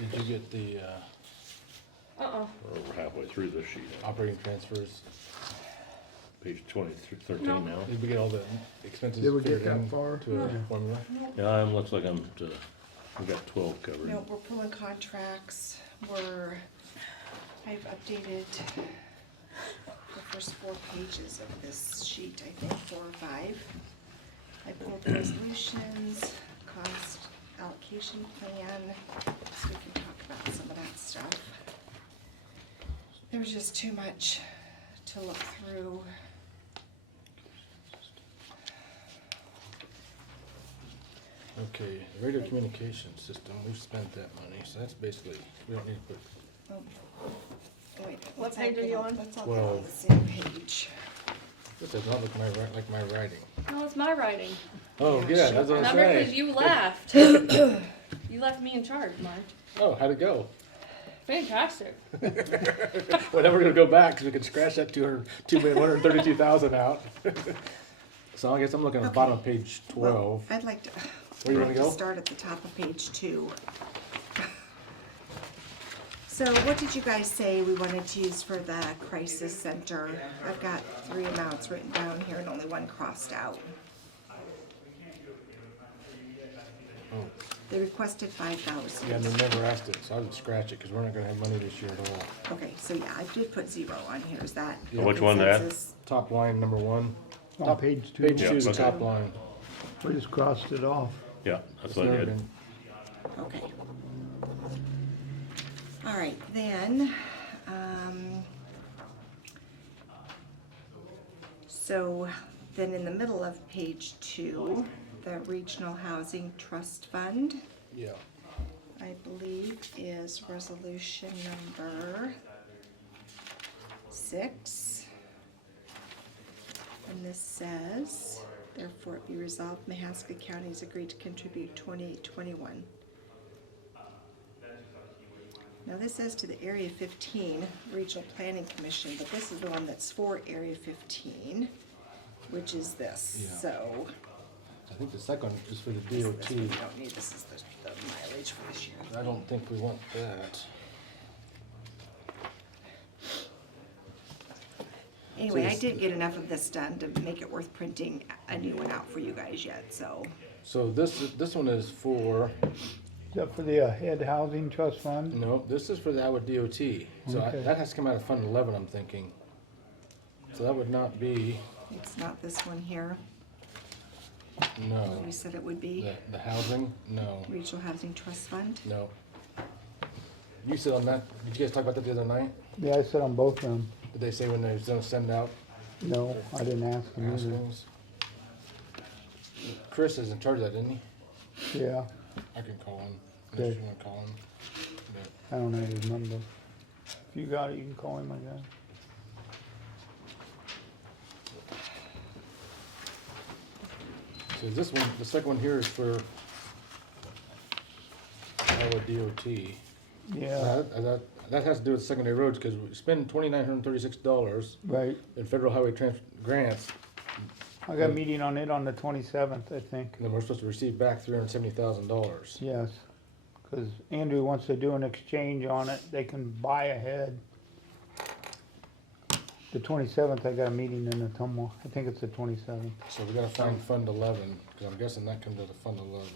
Did you get the We're halfway through this sheet. operating transfers? Page 13 No. now. Did we get all the expenses? Did we get figured that in far? to a formula? Yeah, it looks like we've got 12 covered. No, we're pulling contracts, I've updated the first 4 pages of this sheet, I think, 4 or 5. I pulled the resolutions, cost allocation plan, so we can talk about some of that stuff. There was just too much to look through. Okay, the radio communication system, we've spent that money, so that's basically, we don't need to put, Oh, wait, What let's all page are get you on- on? Let's all get on 12. the same page. this does not look like my writing. No, it's my writing. Oh, Yeah, yeah, sure. that's what I'm Remember, because saying. you left. You left me in charge, Mark. Oh, how'd it go? Fantastic. Well, then we're gonna go back, cause we can scratch that 2,132,000 out. So I guess I'm looking at the bottom of page 12. I'd like to, Where you I'd wanna like to go? start at the top of page 2. So what did you guys say we wanted to use for the crisis center? I've got 3 amounts written down here and only 1 crossed out. Oh, They requested 5,000. yeah, and they never asked it, so I would scratch it, cause we're not gonna have money this year at all. Okay, so yeah, I did put 0 on here, is that Yeah. Which one, that? consensus? Top line, number 1. On page 2, Page Yeah, 2 is the okay. top line. we just crossed it off. Yeah, that's It's what I never did. been- Okay. All right, then, so then in the middle of page 2, the Regional Housing Trust Fund, Yeah. I believe is resolution number 6. And this says, therefore it be resolved, Mahaska County has agreed to contribute 2821. Now this says to the Area 15 Regional Planning Commission, but this is the one that's for Area 15, which is this, Yeah. so. I think the second one is for the This one DOT. we don't need, this is the mileage for this year. I don't think we want that. Anyway, I this- didn't get enough of this done to make it worth printing a new one out for you guys yet, so. So this one is for, Is that for the Head Housing Trust Fund? no, this is for the Iowa DOT. So Okay. that has to come out of Fund 11, I'm thinking. So that would not be, It's not this one here, no. we said it would be, The housing, no, Regional Housing Trust Fund. no. You said on that, did you guys talk about that the other night? Yeah, I said on both of them. Did they say when they was gonna send out No, I didn't ask them either. askings? Chris is in charge of that, isn't he? Yeah, I can call him, unless Okay. you wanna call him. But I don't have his number. If you got it, you can call him, I guess. So this one, the second one here is for Iowa DOT. Yeah, That has to do with secondary roads, cause we spend $2,936 right. in federal highway grants, I got a meeting on it on the 27th, I think. and then we're supposed to receive back $370,000. Yes, because Andrew wants to do an exchange on it. They can buy ahead. The 27th, I got a meeting in Ottumwa. I think it's the 27th. So we gotta find Fund 11, cause I'm guessing that comes out of Fund 11.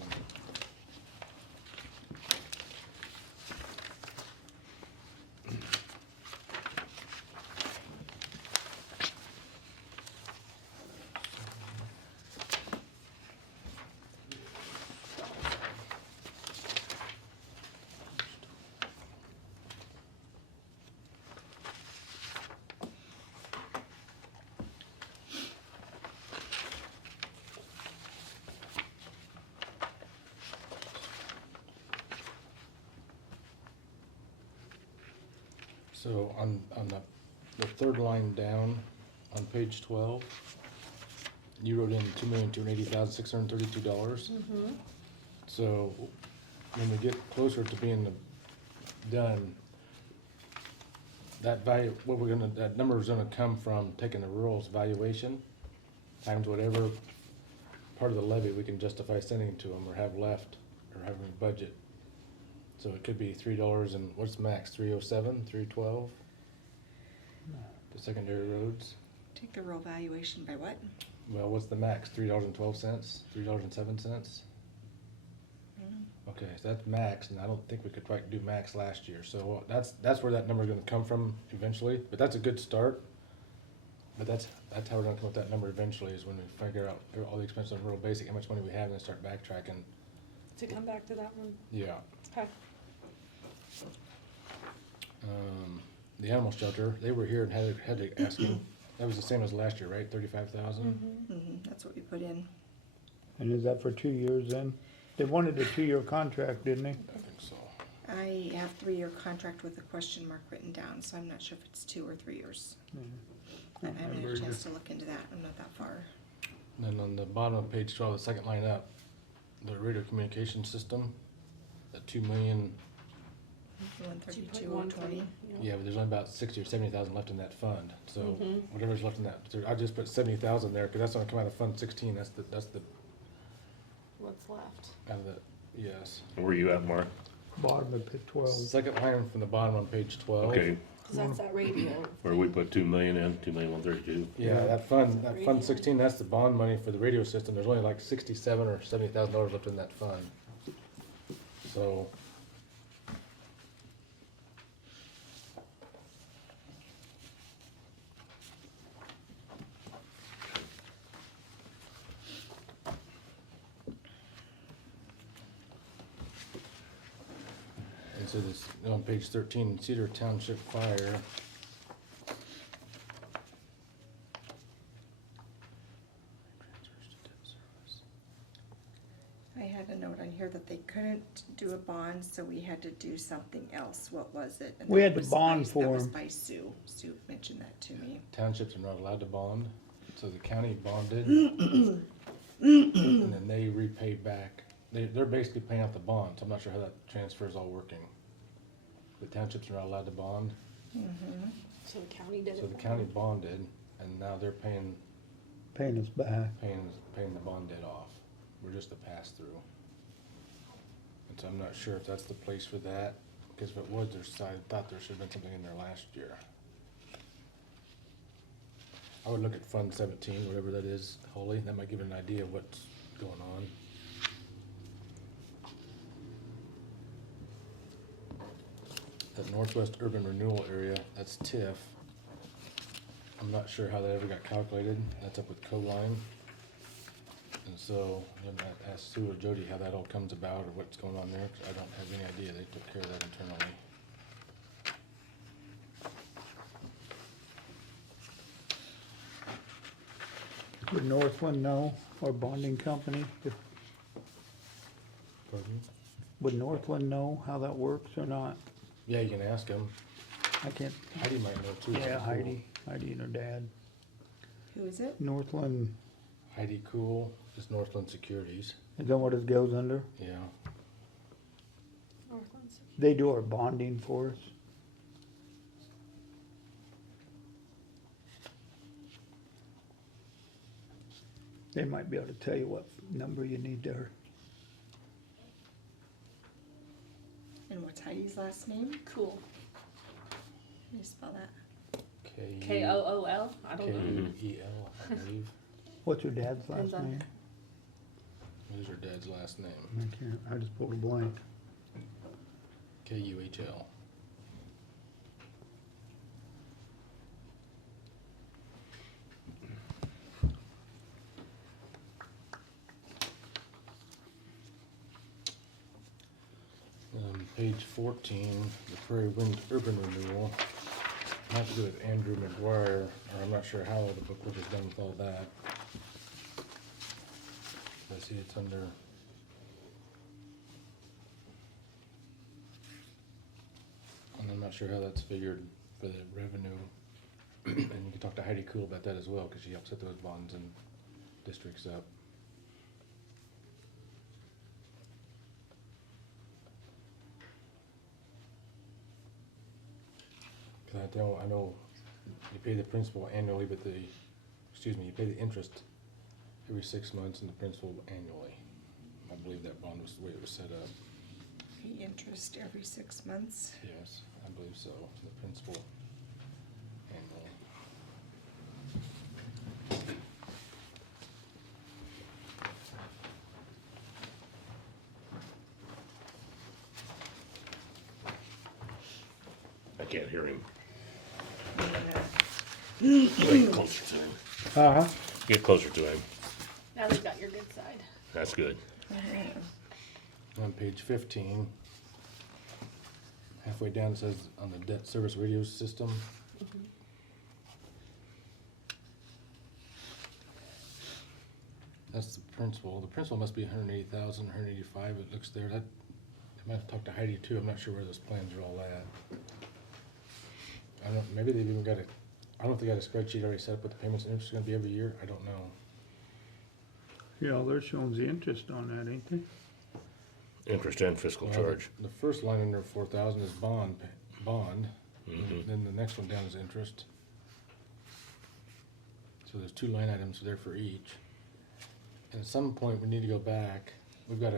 So on the third line down, on page 12, you wrote in $2,280,632. So when we get closer to being done, that value, that number is gonna come from taking the rural's valuation times whatever part of the levy we can justify sending to them or have left or having a budget. So it could be $3 and what's the max, 307, 312? The secondary roads, Take the rural valuation by what? well, what's the max, $3.12, $3.07? Okay, so that's max, and I don't think we could quite do max last year, so that's where that number's gonna come from eventually, but that's a good start. But that's how we're gonna come up with that number eventually, is when we figure out all the expenses on rural basic, how much money we have, and then start backtracking. To come back to that one. Yeah. Okay. The animal shelter, they were here and had to ask him, that was the same as last year, right, 35,000? Mm-hmm, that's what we put in. And is that for 2 years then? They wanted a 2-year contract, didn't they? I think so. I have 3-year contract with a question mark written down, so I'm not sure if it's 2 or 3 years. I haven't had a chance to look into that, I'm not that far. And then on the bottom of page 12, the second line up, the radio communication system, that 2 million, 132,020. yeah, but there's only about 60 or 70,000 left in that fund, so Mhm. whatever's left in that, I just put 70,000 there, cause that's gonna come out of Fund 16, that's the, What's left? out of the, yes. Where you at, Mark? Bottom of pit 12. Second line from the bottom on page 12. Okay, Cause that's that radio. where we put 2 million in, 2,132,000. Yeah, that fund 16, that's the bond money for the radio system, there's only like 67 or 70,000 dollars left in that fund. So. And so this, on page 13, Cedar Township Fire. I had a note on here that they couldn't do a bond, so we had to do something else. What was it? And We that had to was bond by- for That was 'em. by Sue. Sue mentioned that to me. Townships are not allowed to bond, so the county bonded. And then they repay back, they're basically paying out the bond, so I'm not sure how that transfer is all working. The townships are not allowed to bond, So the county did it. so the for county them. bonded, and now they're paying Paying us back. the bond debt off. We're just a pass-through. And so I'm not sure if that's the place for that, because if it was, I thought there should've been something in there last year. I would look at Fund 17, whatever that is, Holly, that might give an idea of what's going on. That Northwest Urban Renewal Area, that's TIF. I'm not sure how that ever got calculated, that's up with CoLine. And so, I'm gonna ask Sue or Jody how that all comes about, or what's going on there, 'cause I don't have any idea, they took care of that internally. Would Northland know, our bonding company? Pardon? Would Northland know how that works or not? Yeah, you can ask them, I can't, Heidi might know too. yeah, Heidi and her dad. Who is it? Northland, Heidi Cool, is Northland Securities, is that what it goes under? yeah. Northland's. They do our bonding for us. They might be able to tell you what number you need there. And what's Heidi's last name? Cool. Can you spell that? KOOL? I don't know. K-E-E-L, I believe. What's your dad's last Depends on- name? What is her dad's last name? I can't, I just pulled a blank. K-U-H-L. Page 14, the Prairie Wind Urban Renewal. Has to do with Andrew McGuire, or I'm not sure how the book was done with all that. I see it's under. And I'm not sure how that's figured for the revenue. And you can talk to Heidi Cool about that as well, cause she helps set those bonds and districts up. Cause I know you pay the principal annually, but you pay the interest every 6 months and the principal annually. I believe that bond was the way it was set up. Okay, and interest every 6 months. Yes, I believe so, the principal annual. I can't hear him. Yeah. Get closer to him. Uh-huh. Get closer to him. Now they've got your good side. That's good. On page 15, halfway down it says on the debt service radio system. That's the principal. The principal must be 180,000, 185. It looks there. That I might have talked to Heidi too. I'm not sure where those plans are all at. I don't. Maybe they've even got a. I don't know if they got a spreadsheet already set up what the payments and interest are going to be every year. I don't know. Yeah, they're showing the interest on that, ain't they? Interest and fiscal Well, charge. The first line under 4,000 is bond. Mhm. Then the next one down is interest. So there's 2 line items there for each. And at some point, we need to go back. We've got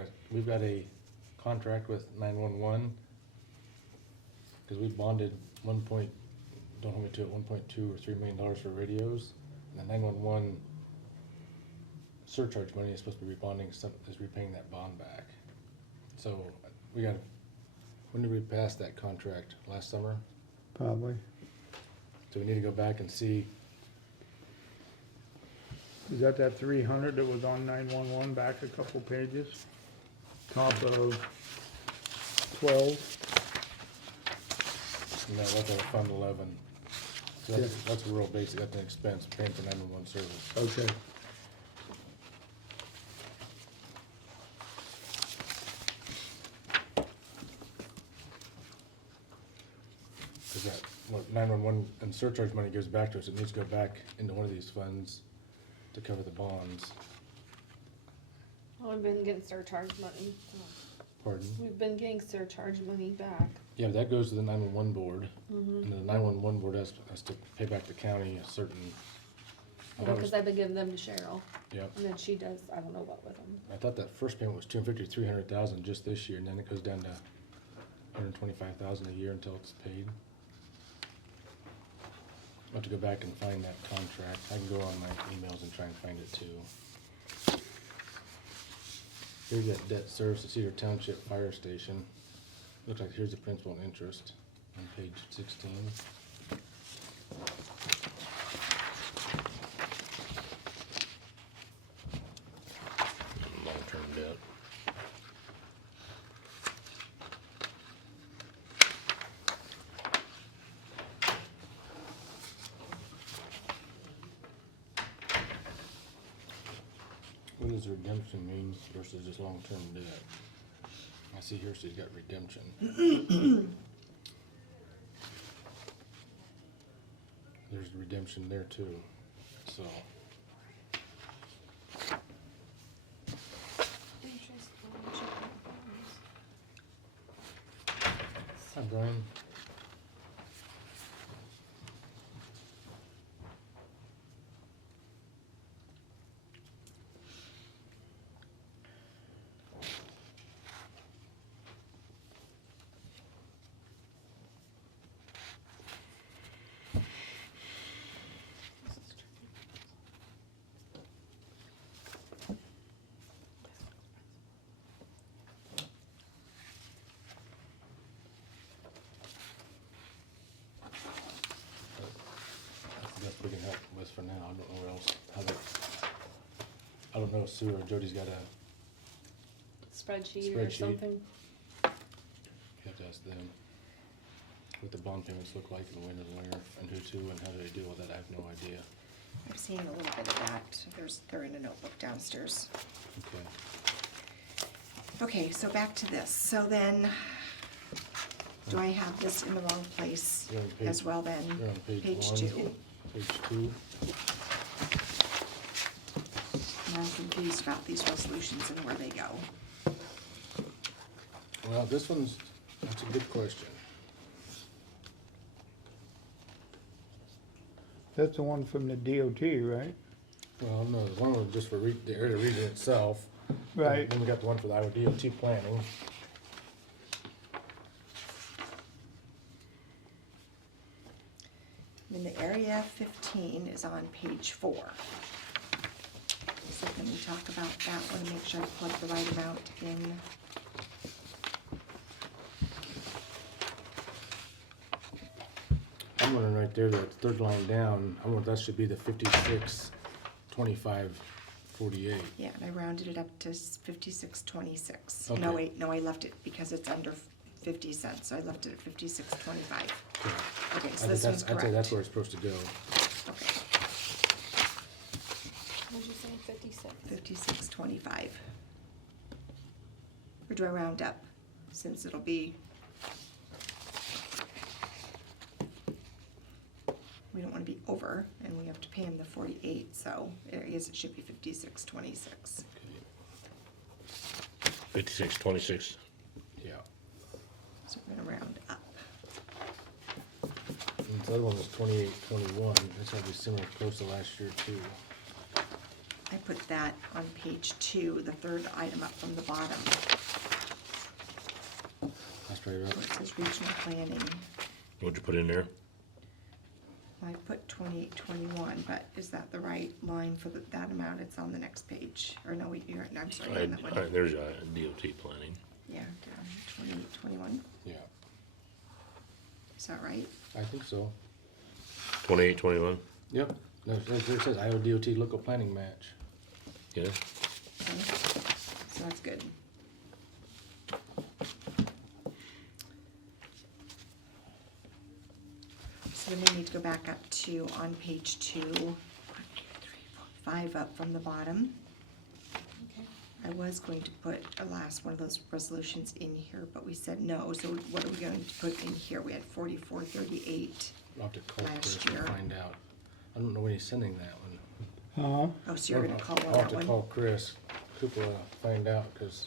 a contract with 911 because we bonded don't hold me to it, $1.2 or $3 million for radios. And the 911 surcharge money is supposed to be is repaying that bond back. So when did we pass that contract? Last summer? Probably. So we need to go back and see. Is that 300 that was on 911 back a couple pages? Top of 12? No, that's on Fund 11. So that's a real basic, that's an expense, paying for 911 service. Okay. Cause that, what 911 and surcharge money goes back to us, it needs to go back into one of these funds to cover the bonds. Well, we've been getting surcharge money. Pardon? We've been getting surcharge money back. Yeah, that goes to the 911 board, and the 911 board has to pay back the county a certain. I Yeah, thought it cause was- I've been giving them to Cheryl, Yep, and then she does, I don't know what with them. I thought that first payment was 250 to 300,000 just this year, and then it goes down to 125,000 a year until it's paid. I'll have to go back and find that contract. I can go on my emails and try and find it too. Here's that debt service at Cedar Township Fire Station. Looks like here's the principal and interest on page 16. Long-term debt. What does redemption mean versus just long-term debt? I see here she's got redemption. There's redemption there too, so. Interest on checking Hi, Brian. That's what we can help with for now. I don't know where else, I don't know if Sue or Jody's got a, spreadsheet or Spreadsheet. something. you have to ask them what the bond payments look like and when and who to, and how do they deal with it. I have no idea. I've seen a little bit of that. They're in a notebook downstairs. Okay. Okay, so back to this. So then, do I have this in the wrong place You're on page- as well then? You're on page Page 1. 2. Page 2. And I'm confused about these resolutions and where they go. Well, that's a good question. That's the one from the DOT, right? Well, no, the one was just for the area region itself. Right. Then we got the one for the Iowa DOT planning. And the area 15 is on page 4. So can we talk about that one and make sure I plug the right amount in? I'm wondering right there, that third line down, I wonder if that should be the 56, 25, 48. Yeah, and I rounded it up to 56.26. Okay. No, wait, no, I left it because it's under 50 cents, so I left it at 56.25. Okay, so this one's I'd say that's correct. where it's supposed to go. Okay, What'd you say, 56? 56.25. Or do I round up, since it'll be... We don't want to be over, and we have to pay him the 48, so I guess it should be 56.26. 56.26. Yeah. So we're gonna round up. And the other one was 28, 21. This ought to be similar, close to last year too. I put that on page 2, the third item up from the bottom, That's probably where right. it says regional planning. What'd you put in there? I put 28, 21, but is that the right line for that amount? It's on the next page. Or no, you're right, I'm sorry, on that one. There's a DOT planning. Yeah, down 28, 21. Yeah, Is that right? I think so. 28, 21. Yep. No, it says Iowa DOT local planning match. Yeah. Okay. So that's good. So then we need to go back up to, on page 2, 1, 2, 3, 4, 5 up from the bottom. Okay. I was going to put a last one of those resolutions in here, but we said no, so what are we going to put in here? We had 4438. I'll have to call Last Chris year. and find out. I don't know when he's sending that one. Huh? Oh, so you're gonna call on I'll that have to one? call Chris Cooper, find out, because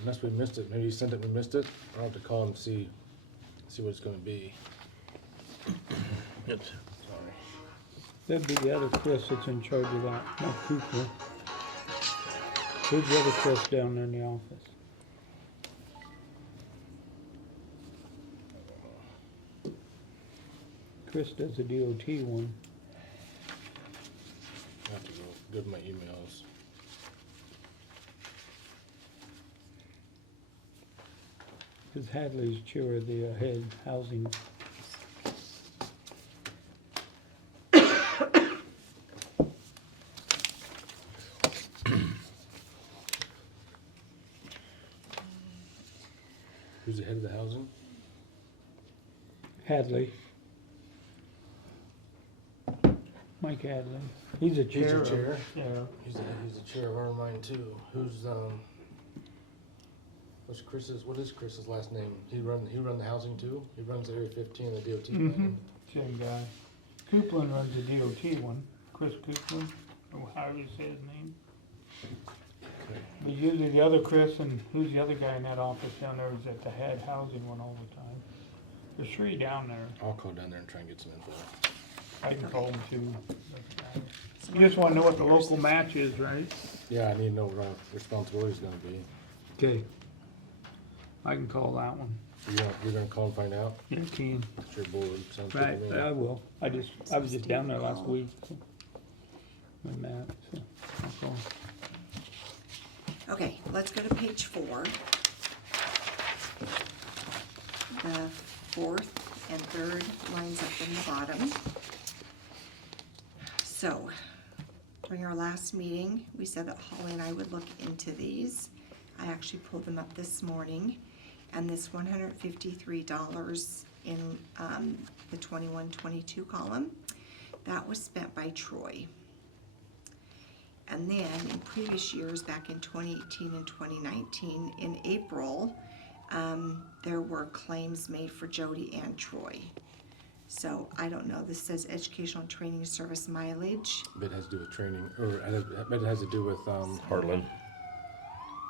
unless we missed it, maybe he sent it, we missed it. I'll have to call him, see what it's gonna be. It's, Sorry. That'd be the other Chris that's in charge of that, not Cooper. Who's the other Chris down there in the office? Chris does the DOT one. I have to go to my emails. Cause Hadley's chair of the head housing. Who's the head of the housing? Hadley. Mike Hadley. He's a He's chair. the of- chair? Yeah. He's the chair of our mine too. Who's, what is Chris's last name? He run the housing too? He runs Area 15, the DOT Mm-hmm. planning? Same guy. Coupland runs the DOT one. Chris Coupland, or however you say his name. Okay. But usually the other Chris and who's the other guy in that office down there is at the head housing one all the time. There's 3 down there. I'll call down there and try and get some info. I can call them too. Doesn't matter. So You just wanna know what the here's local match is, right? Yeah, I need to know what our responsibility's gonna be. Okay. I can call that one. You're gonna call and find out? Yeah, I can. It's your board, sounds good Right, to me. I will. I was just down there last week. So. With Matt, so I'll call. Okay, let's go to page 4. The 4th and 3rd lines up from the bottom. So, during our last meeting, we said that Holly and I would look into these. I actually pulled them up this morning, and this $153 in the 21-22 column, that was spent by Troy. And then in previous years, back in 2018 and 2019, in April, there were claims made for Jody and Troy. So I don't know, this says educational and training service mileage. But it has to do with training, or I bet it has to do with, Heartland.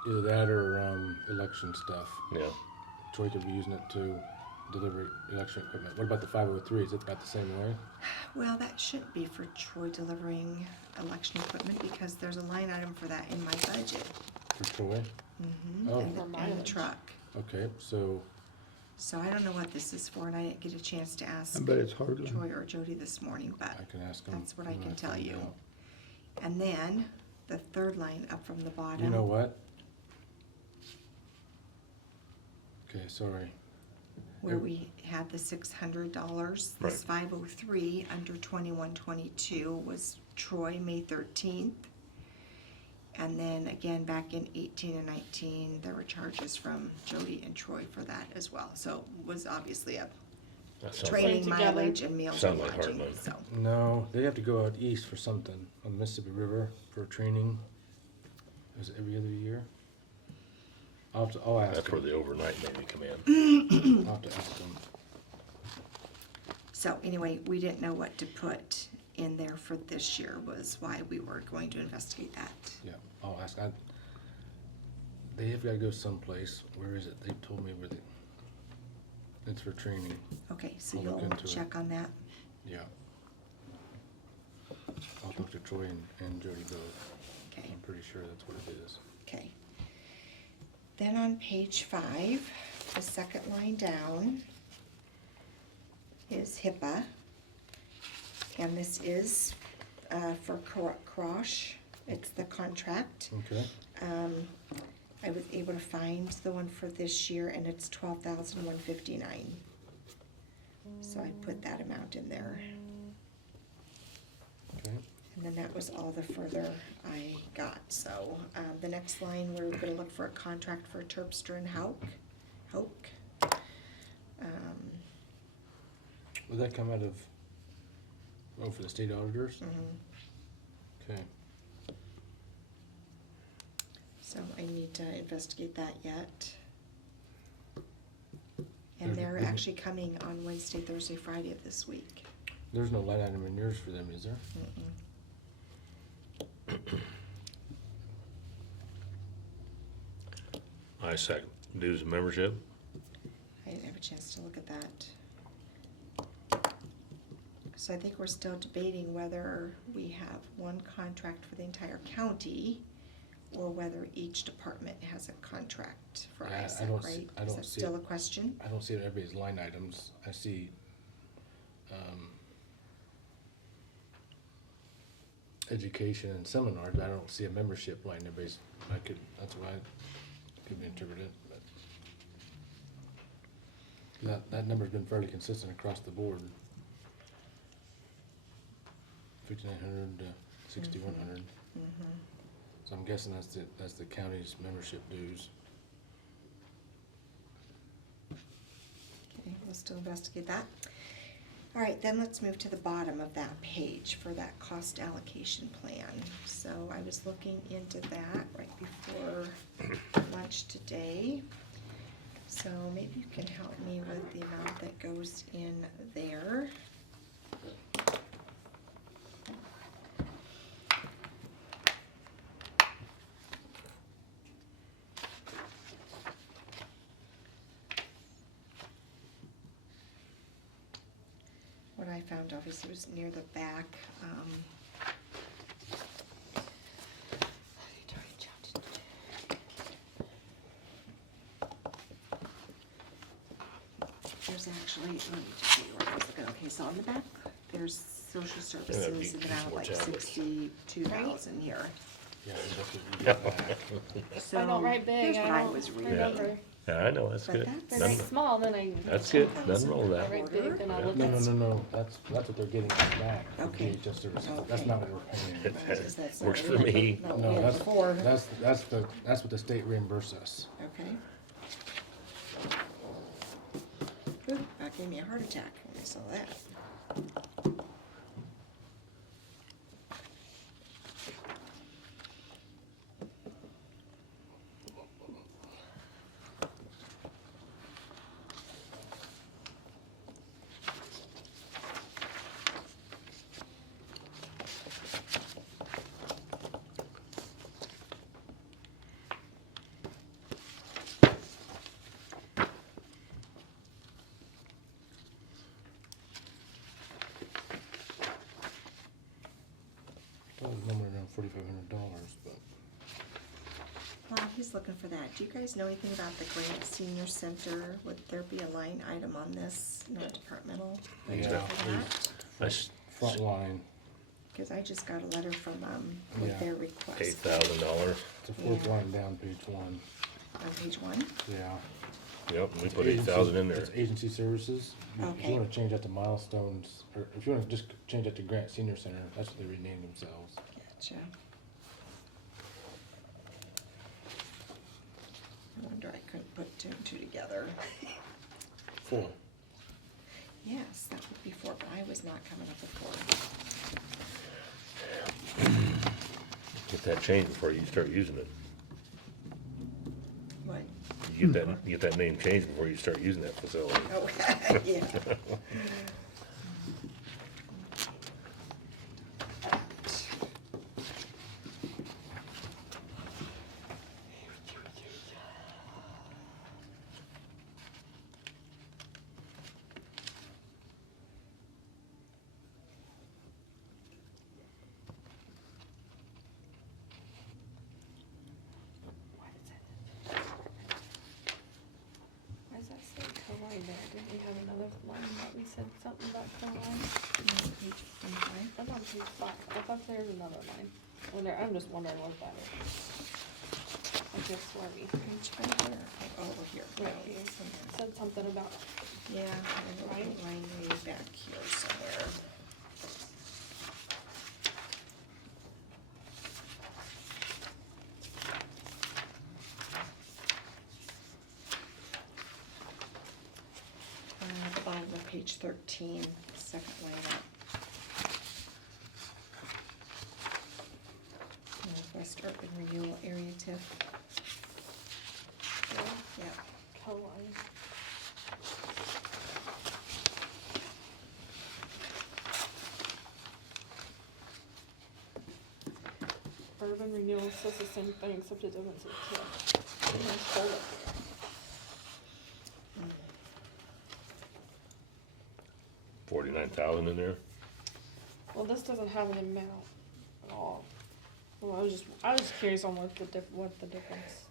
either that or, election stuff. Yeah. Troy could be using it to deliver election equipment. What about the 503? Is it about the same way? Well, that shouldn't be for Troy delivering election equipment because there's a line item for that in my budget. For Troy? Mm-hmm. Oh. And For the mileage. truck. Okay, so So I don't know what this is for, and I didn't get a chance to ask I bet it's Heartland. Troy or Jody this morning, but I can ask them. that's what I when can tell find you. out. And then, the third line up from the bottom. You know what? Okay, sorry. Where we had the $600, this 503 under 2122 was Troy, May 13th. And then again, back in 18 and 19, there were charges from Jody and Troy for that as well. So it was obviously a That sounds training Together. mileage and meals and Sound like lodging, Heartland. so. No, they have to go out east for something on the Mississippi River for training. Is it every other year? I'll ask That's where them. the overnight maybe come in. I'll have to ask them. So anyway, we didn't know what to put in there for this year was why we were going to investigate that. Yeah, I'll ask. They have gotta go someplace. Where is it? They told me where it's for training. Okay, so I'll look you'll into it. check on that? Yeah. I'll talk to Troy and Jody both. Okay. I'm pretty sure that's what it is. Okay. Then on page 5, the second line down is HIPAA. And this is for Crosh. It's the contract. Okay. I was able to find the one for this year and it's $12,159. So I put that amount in there. Okay. And then that was all the further I got, so, the next line, we're gonna look for a contract for Terpstra and Hauk. Would that come out of, for the state auditors? Okay. So I need to investigate that yet. There's- And they're there's- actually coming on Wednesday, Thursday, Friday of this week. There's no line item in yours for them, is there? I second. Dues and membership. I didn't have a chance to look at that. So I think we're still debating whether we have one contract for the entire county or whether each department has a contract for Yeah, I ISAC, don't right? see- I Is don't that see still it. a question? I don't see everybody's line items. I see, education and seminars, but I don't see a membership line. Everybody's, that's why it could be interpreted, but. That number's been fairly consistent across the board. 5,900 to 6,100. So I'm guessing that's the county's membership dues. Okay, we'll still investigate that. All right, then let's move to the bottom of that page for that cost allocation plan. So I was looking into that right before lunch today. So maybe you can help me with the amount that goes in there. What I found obviously was near the back. There's actually, let me just see where I was looking. Okay, so on the back, there's social services in the amount of like more tablets. 62,000 here. Yeah, that's what you got back. So I don't write big, here's what I I don't was reading. remember. Yeah, I know, that's But good. that's- If I Nothing- write small, then I. That's good. Nothing wrong with If I that. write big, then I'll look No, at. no, that's what they're getting back for Okay. DHS services. Okay. That's not what we're paying. That's Works not for really me. what No, we had before. that's what the state reimburses us. Okay. Ooh, that gave me a heart attack when I saw that. he's looking for that. Do you guys know anything about the Grant Senior Center? Would there be a line item on this, not departmental? budget Yeah. for that? I s- Front line, Cause I just got a letter from, with Yeah. their request. $8,000. it's the fourth Yeah. line down, page 1, On page 1? yeah. Yep, we It's put agency- 8,000 in there. It's agency services. If Okay. you wanna change that to milestones, or if you wanna just change that to Grant Senior Center, that's what they renamed themselves. Gotcha. I wonder I couldn't put two and two together. 4. Yes, that would be 4, but I was not coming up with 4. Get that changed before you start using it. What? You get that name changed before you start using that facility. Oh, yeah. Why does that say co-line there? Didn't we have another line that we said something about co-line? Page 25. I'm on page 5. I thought there was another line. I'm just wondering what that is. I just swear me. Page 5 where? Oh, over here. Right No, here. somewhere. Said something about, Yeah, I wrote Right? the line way back here somewhere. The bottom of page 13, second line up. Northwest Urban Renewal Area TIF. Yeah. co-line. Urban renewal says the same thing, except it doesn't say TIF. And then hold it. Mm. 49,000 in there. Well, this doesn't have an amount at all. Well, I was just curious on what the difference.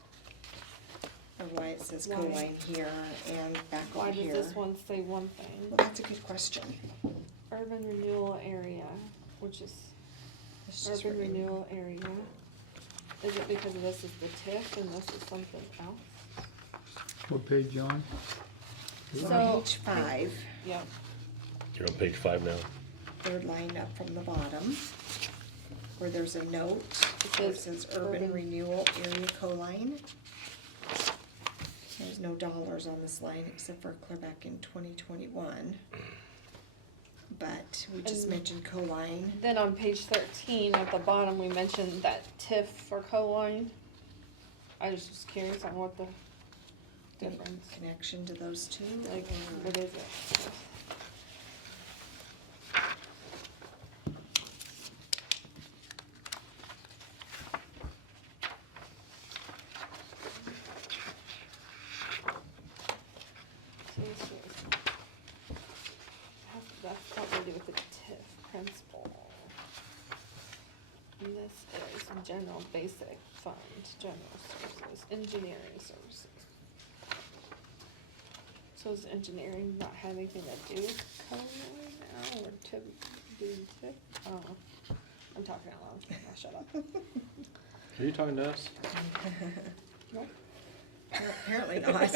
Or why it says Why? co-line here and back Why over does here. this one say one thing? Well, that's a good question. Urban renewal area, which is It's just urban written- renewal area. Is it because this is the TIF and this is something else? What page you on? So So- on page 5, Yep. You're on page 5 now. third line up from the bottom, where there's a note, It where it says says urban urban- renewal area co-line. There's no dollars on this line except for clear back in 2021. But we just And- mentioned co-line. Then on page 13, at the bottom, we mentioned that TIF for co-line. I was just curious on what the Any difference, connection to those two? like, or- what is it? So this is, that's something to do with the TIF principal. And this is general basic fund, general services, engineering services. So does engineering not have anything to do with co-line now, or to do TIF? I don't know. I'm talking out loud, I'll shut up. Are you talking to us? Nope. Apparently not. Other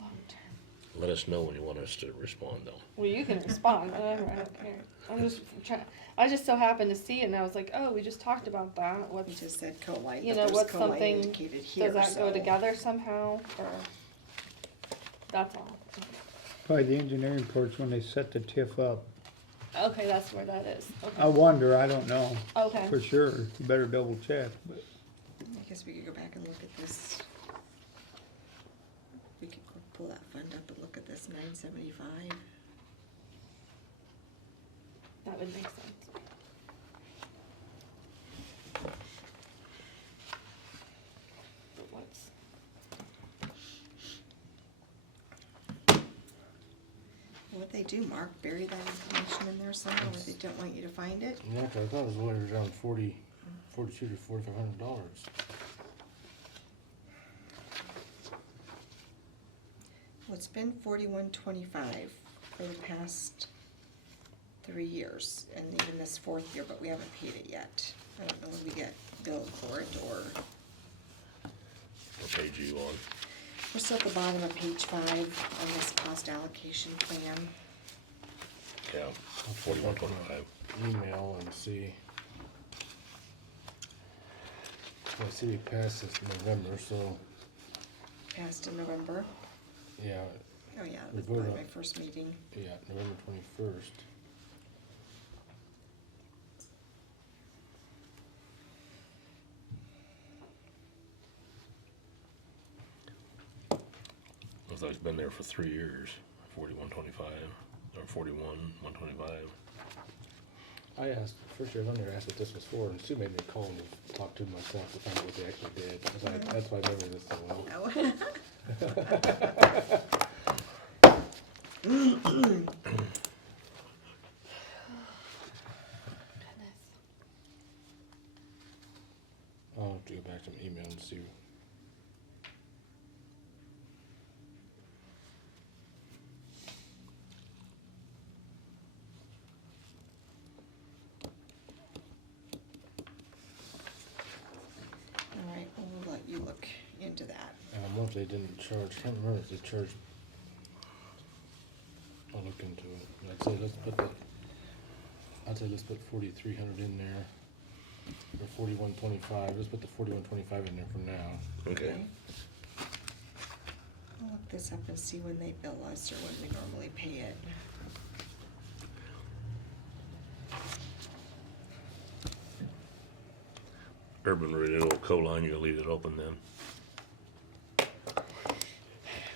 long-term. Let us know when you want us to respond, though. Well, you can respond, whatever, I don't care. I'm just trying, I just so happened to see it and I was like, oh, we just talked about that, We what's, just said co-line, you but know, there's what's co-line something, indicated here, does that go so- together somehow, or? That's all. Probably the engineering parts when they set the TIF up. Okay, that's where that is, I okay. wonder, I don't know Okay, for sure. You better double check, but I guess we could go back and look at this. We could go pull that fund up and look at this 975. that would make sense. But what's, What they do, Mark, bury that information in there somewhere where they don't want you to find it? Yeah, 'cause I thought it was way around 40, $4,200 to $4,500. Well, it's been $41.25 for the past 3 years, and even this 4th year, but we haven't paid it yet. I don't know when we get billed for it, or, What page are you on? we're still at the bottom of page 5 on this cost allocation plan. Yeah, I'll 4125. Email and see. I see we passed this in November, so, Passed in November. yeah, Oh, yeah, We that's voted probably on- my first meeting. yeah, November 21st. Looks like it's been there for 3 years, 4125, or 41,125. I asked, first year I was on there, I asked what this was for, and Sue made me call and talk to them myself to find out what they actually did. I was like, that's why I remember this so well. No. Goodness. I'll have to go back to my email and see. All right, well, we'll let you look into that. I wonder if they didn't charge, can't remember if they charged. I'll look into it. I'd say let's put 4,300 in there, or 4125, let's put the 4125 in there for now. Okay. I'll look this up and see when they bill us or when we normally pay it. Urban renewal co-line, you'll leave it open then?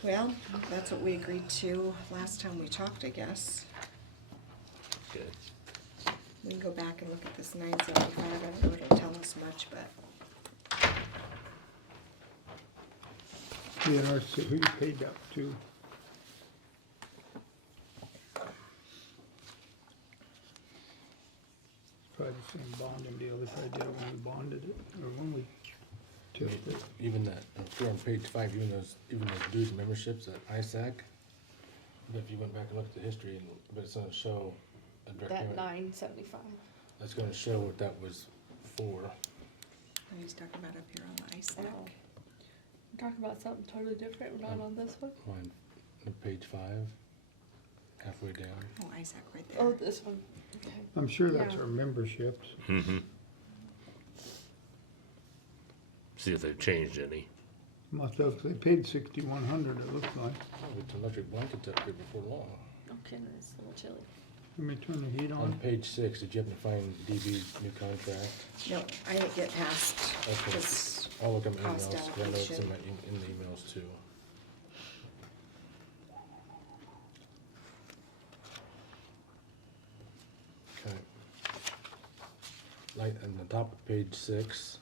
Well, that's what we agreed to last time we talked, I guess. Okay. We can go back and look at this 975, I don't know if it'll tell us much, but Be interested to see who you paid that to. Probably the same bonding deal, they probably did it when we bonded it, or when we tipped it. Even that, if you're on page 5, even those dues and memberships at ISAC, but if you went back and looked at the history, but it's gonna show a direct That payment, 975. that's gonna show what that was for. he's talking about up here on the Oh. ISAC. I'm talking about something totally different, we're not on this one. On page 5, halfway down. Oh, ISAC right there. Oh, this one, okay. I'm sure that's Yeah. our memberships. Mm-hmm. See if they've changed any. Must have, they paid 6,100, it looks like. Oh, it's electric blankets up here before long. Okay, it's a little chilly. Let me turn the heat On on. page 6, did you happen to find DB's new contract? No, I didn't get past Okay. this. I'll look at my Cost emails, 'cause I know it's in allocation. in the emails too. Okay. Like, on the top of page 6,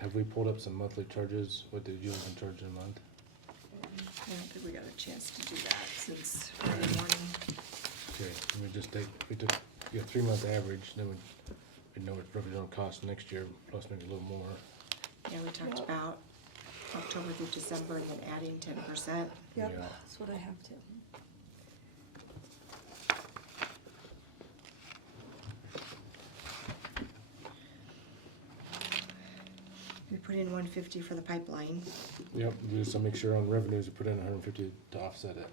have we pulled up some monthly charges, what the users can charge in a month? I don't think we got a chance to do that since Friday morning. Okay, and we just take, we took, you got 3-month average, then we know what roughly it'll cost next year, plus maybe a little more. Yeah, we talked Yep. about October through December and then adding 10%. Yep, Yeah. that's what I have to. We put in 150 for the pipeline. Yep, we just make sure on revenues, we put in 150 to offset it.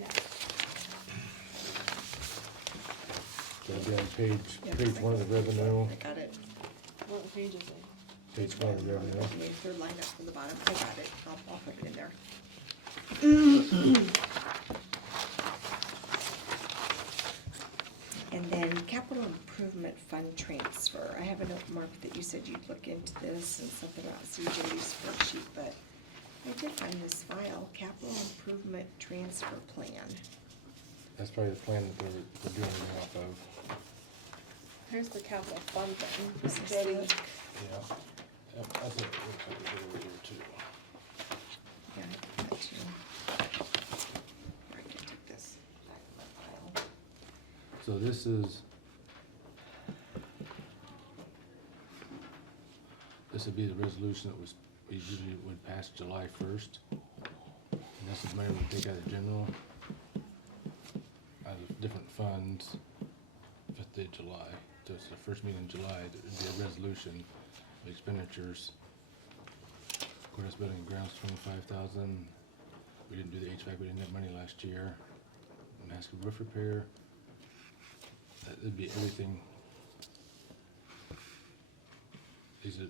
Yeah. So it'll be on page, Yep, page 1 of the revenue, I got it. What page is it? page 1 of the revenue. Revenue, third line up from the bottom. I got it. I'll put it in there. And then capital improvement fund transfer. I have a note, Mark, that you said you'd look into this and something about CJ's spreadsheet, but I did find this file, capital improvement transfer plan. That's probably the plan that they're doing it off of. Here's the capital fund thing, This it's is ready. the- Yeah. Yep, that's what it looks like it's over here too. Yeah, I got that too. Here, I can take this back in my file. So this is This would be the resolution that was, we usually would pass July 1st. And this is money we take out of general, out of different funds, 5th day of July. So it's the first meeting in July, there'd be a resolution of expenditures. Courthouse building and grounds, 25,000. We didn't do the HVAC, we didn't have money last year. Mahaska roof repair. That would be everything.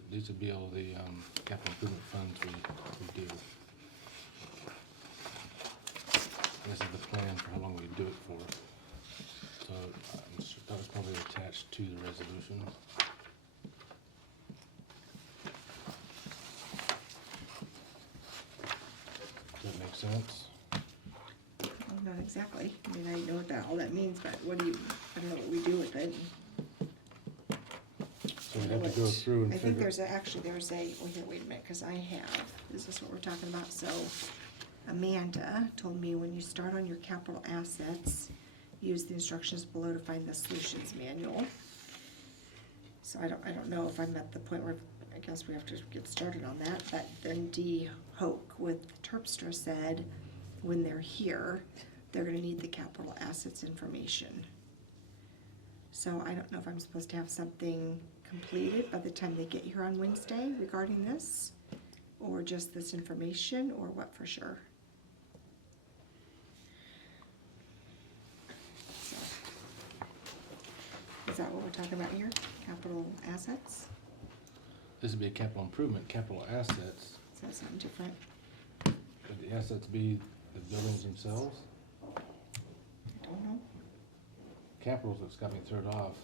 These would be all the capital improvement funds we do. This is the plan for how long we do it for. So that was probably attached to the resolution. Does that make sense? Well, not exactly. I mean, I know what all that means, but I don't know what we do with it. So we'd have to go through and I figure. think there's wait a minute, cause I have, is this what we're talking about? So Amanda told me when you start on your capital assets, use the instructions below to find the solutions manual. So I don't know if I'm at the point where, I guess we have to get started on that, but then D. Hoke with Terpstra said, when they're here, they're gonna need the capital assets information. So I don't know if I'm supposed to have something completed by the time they get here on Wednesday regarding this, or just this information, or what for sure. So, is that what we're talking about here? Capital assets? This would be a capital improvement, capital assets. Is that something different? Could the assets be the buildings themselves? I don't know. Capitals that's got me thrown off.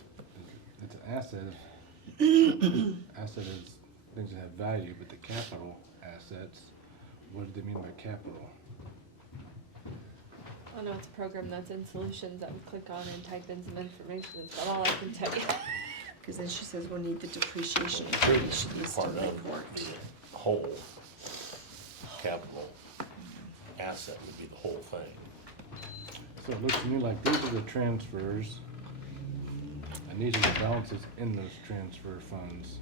It's an asset. Asset is things that have value, but the capital assets, what do they mean by capital? I know it's a program that's in solutions that we click on and type in some information, that's about all I can tell you. Cause then she says we'll need the depreciation information needs to Part of report. the whole capital asset would be the whole thing. So it looks to me like these are the transfers, and these are the balances in those transfer funds.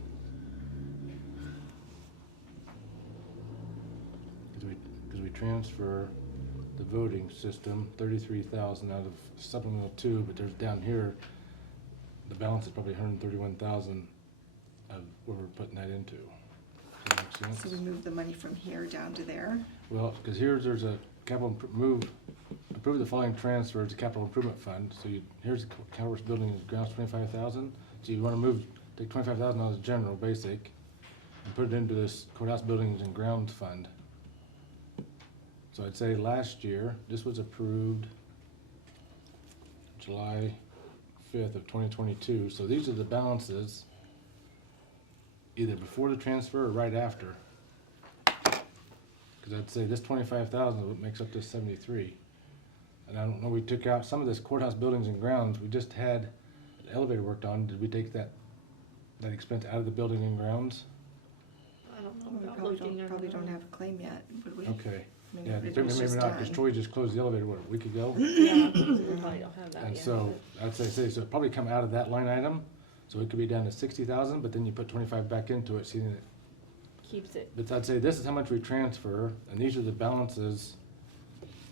Cause we transfer the voting system, 33,000 out of supplemental 2, but there's down here, the balance is probably 131,000 of where we're putting that into. Does that make sense? So we move the money from here down to there. Well, because there's a capital approve the following transfers to capital improvement fund. So here's the courthouse building and grounds, 25,000. So you want to take 25,000 out of the general basic and put it into this courthouse buildings and grounds fund. So I'd say last year, this was approved July 5th of 2022. So these are the balances either before the transfer or right after. Because I'd say this 25,000 is what makes up this 73. And I don't know, we took out some of this courthouse buildings and grounds. We just had an elevator worked on. Did we take that expense out of the building and grounds? I don't know We about probably looking or. don't have a claim yet, would we? Okay. I mean, Yeah, it maybe was just not, because done. Troy just closed the elevator, what, a week ago? Yeah, we probably don't have that And yet. so, I'd say, so it'd probably come out of that line item. So it could be down to 60,000, but then you put 25 back into it, seeing it. Keeps it, But I'd say this is how much we transfer, and these are the balances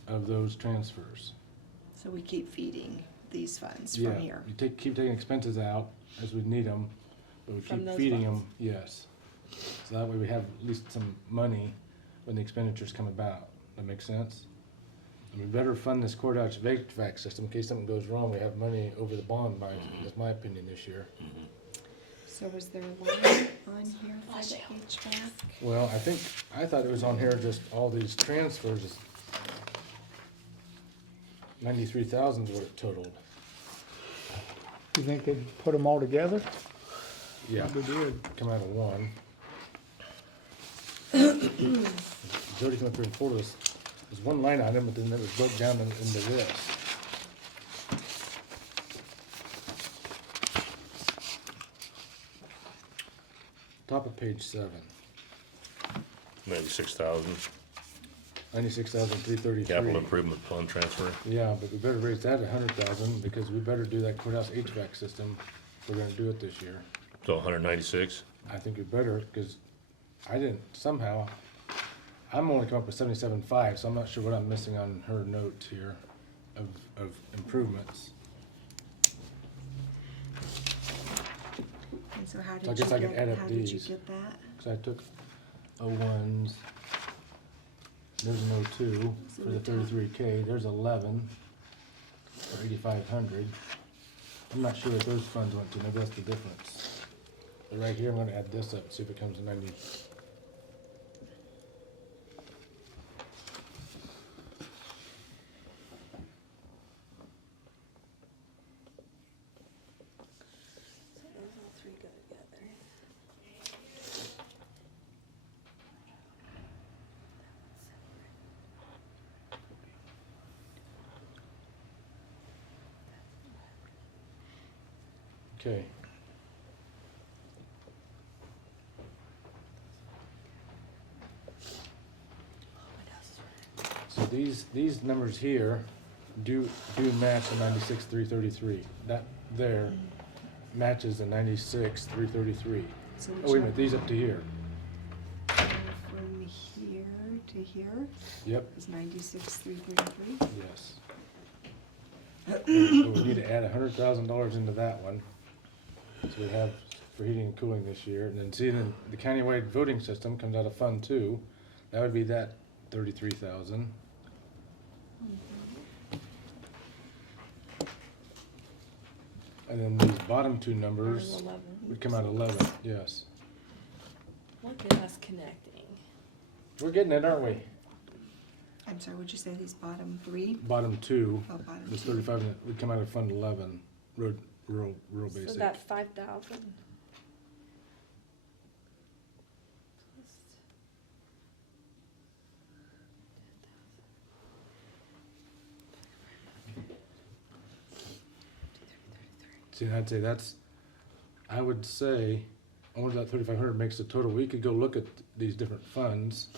of those transfers. So we keep feeding these funds Yeah, from here. you keep taking expenses out as we need them, but we From keep those feeding funds. them, yes. So that way we have at least some money when the expenditures come about. That makes sense? And we better fund this courthouse HVAC system in case something goes wrong, we have money over the bond by, that's my opinion this year. So was there a line on here for the HVAC? Well, I thought it was on here, just all these transfers, is 93,000 is what it totaled. You think they'd put them all together? Yeah, They did. come out of one. Jody came up here and told us, there's one line item, but then it was broke down into this. Top of page 7, 96,000 96,333. capital improvement fund transfer. Yeah, but we better raise that 100,000 because we better do that courthouse HVAC system. If we're gonna do it this year. So 196. I think we better, because I didn't, somehow, I'm only come up with 77.5, so I'm not sure what I'm missing on her note here of improvements. And so how So I did you guess I could add get, up how did you these. get that? So I took 01s, there's an 02 So for the the top. 33K, there's 11 for 8,500. I'm not sure what those funds went to, maybe that's the difference. But right here, I'm gonna add this up, see if it comes to 90. So those all three go together. Okay. So these numbers here do match the 96,333. That there matches the 96,333. So Oh, wait a minute, these up to here. From here to here Yep, is 96,333. yes. So we need to add $100,000 into that one. So we have for heating and cooling this year. And then see, then the countywide voting system comes out of Fund 2. That would be that 33,000. And then these bottom two numbers Or 11. would come out 11, yes. Look at us connecting. We're getting it, aren't we? I'm sorry, would you say these bottom three? Bottom two, Oh, bottom this two. 35 would come out of Fund 11, rural So basic. that 5,000. See, I'd say that's, I would say, only that 3,500 makes the total. We could go look at these different funds.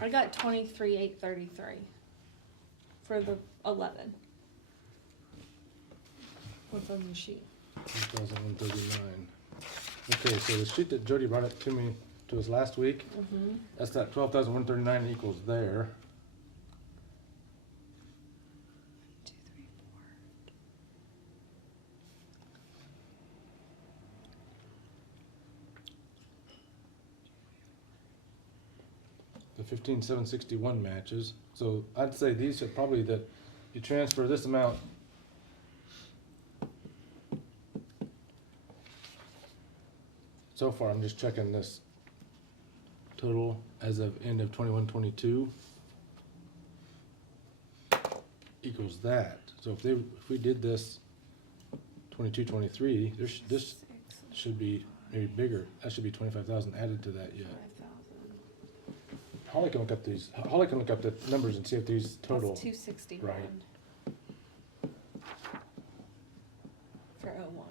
I got 23,833 for the 11. What's on the sheet? 2,139. Okay, so the sheet that Jody brought it to us last week, Mm-hmm. that's that 12,139 equals there. 2, 3, 4. The 15,761 matches. So I'd say these are probably that you transfer this amount. So far, I'm just checking this total as of end of 21-22 equals that. So if we did this 22-23, this should be maybe bigger. That should be 25,000 added to that yet. 5,000. Holly can look up these. Holly can look up the numbers and see if these total. That's 261. Right. For 01.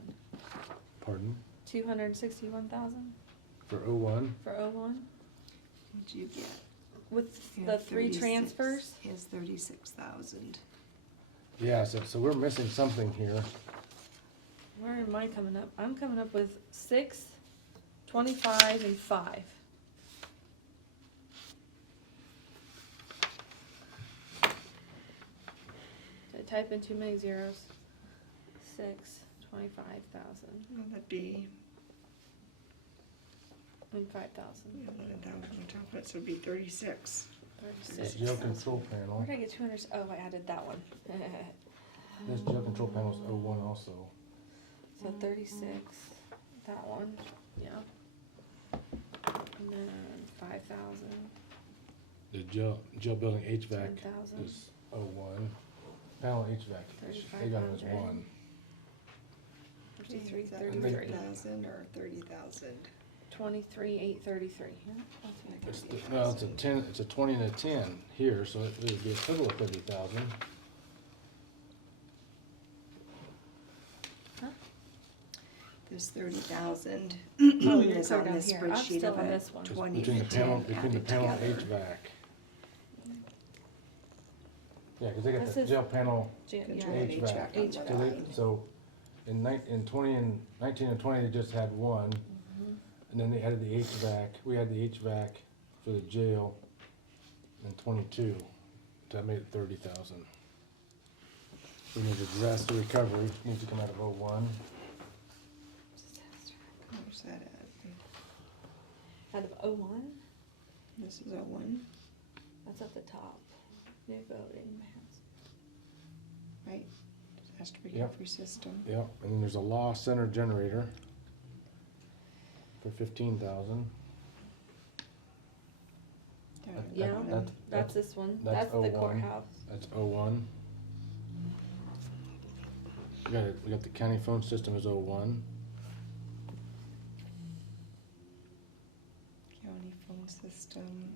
Pardon? 261,000 For 01. for 01 What'd you get? with You the had 3 36. transfers. Is 36,000. Yeah, so we're missing something here. Where am I coming up? I'm coming up with 6, 25, and 5. Did I type in too many zeros? 6, 25,000, Well, that'd be and 5,000. 11,000 on top of it, so it'd be 36. This 36. gel control panel. Where did I get 200? Oh, I added that one. This gel control panel's 01 also. So 36, that one, yeah. And then 5,000, The gel building HVAC 10,000. is 01. Panel HVAC, they got it as 3,500. 1. 53, Is that 33. 30,000 or 30,000? 23,833. Yeah, that's what I got. No, it's a 10. It's a 20 and a 10 here, so it would be a total of 30,000. Huh? There's 30,000. Oh, you're is clear on down this here. I'm spreadsheet still of on it. this one. 20 Between the and panel, 10 between the added panel and together. HVAC. Yeah, because they got This the is- gel panel. Yeah. Control HVAC. and HVAC on HVAC. the So in 20 and 19 and 20, they just had one. Mhm. And then they added the HVAC, we had the HVAC for the jail in 22, so that made it 30,000. We need disaster recovery, needs to come out of 01. Where's that at? Out of '01, This is 01, that's at the top. New voting maps. right? Disaster Yep. recovery system. Yep, and then there's a law center generator for 15,000. Down That- at Yeah, bottom. that- That's this one. that's That's the 01. courthouse. That's 01. We got the county phone system is 01. County phone system.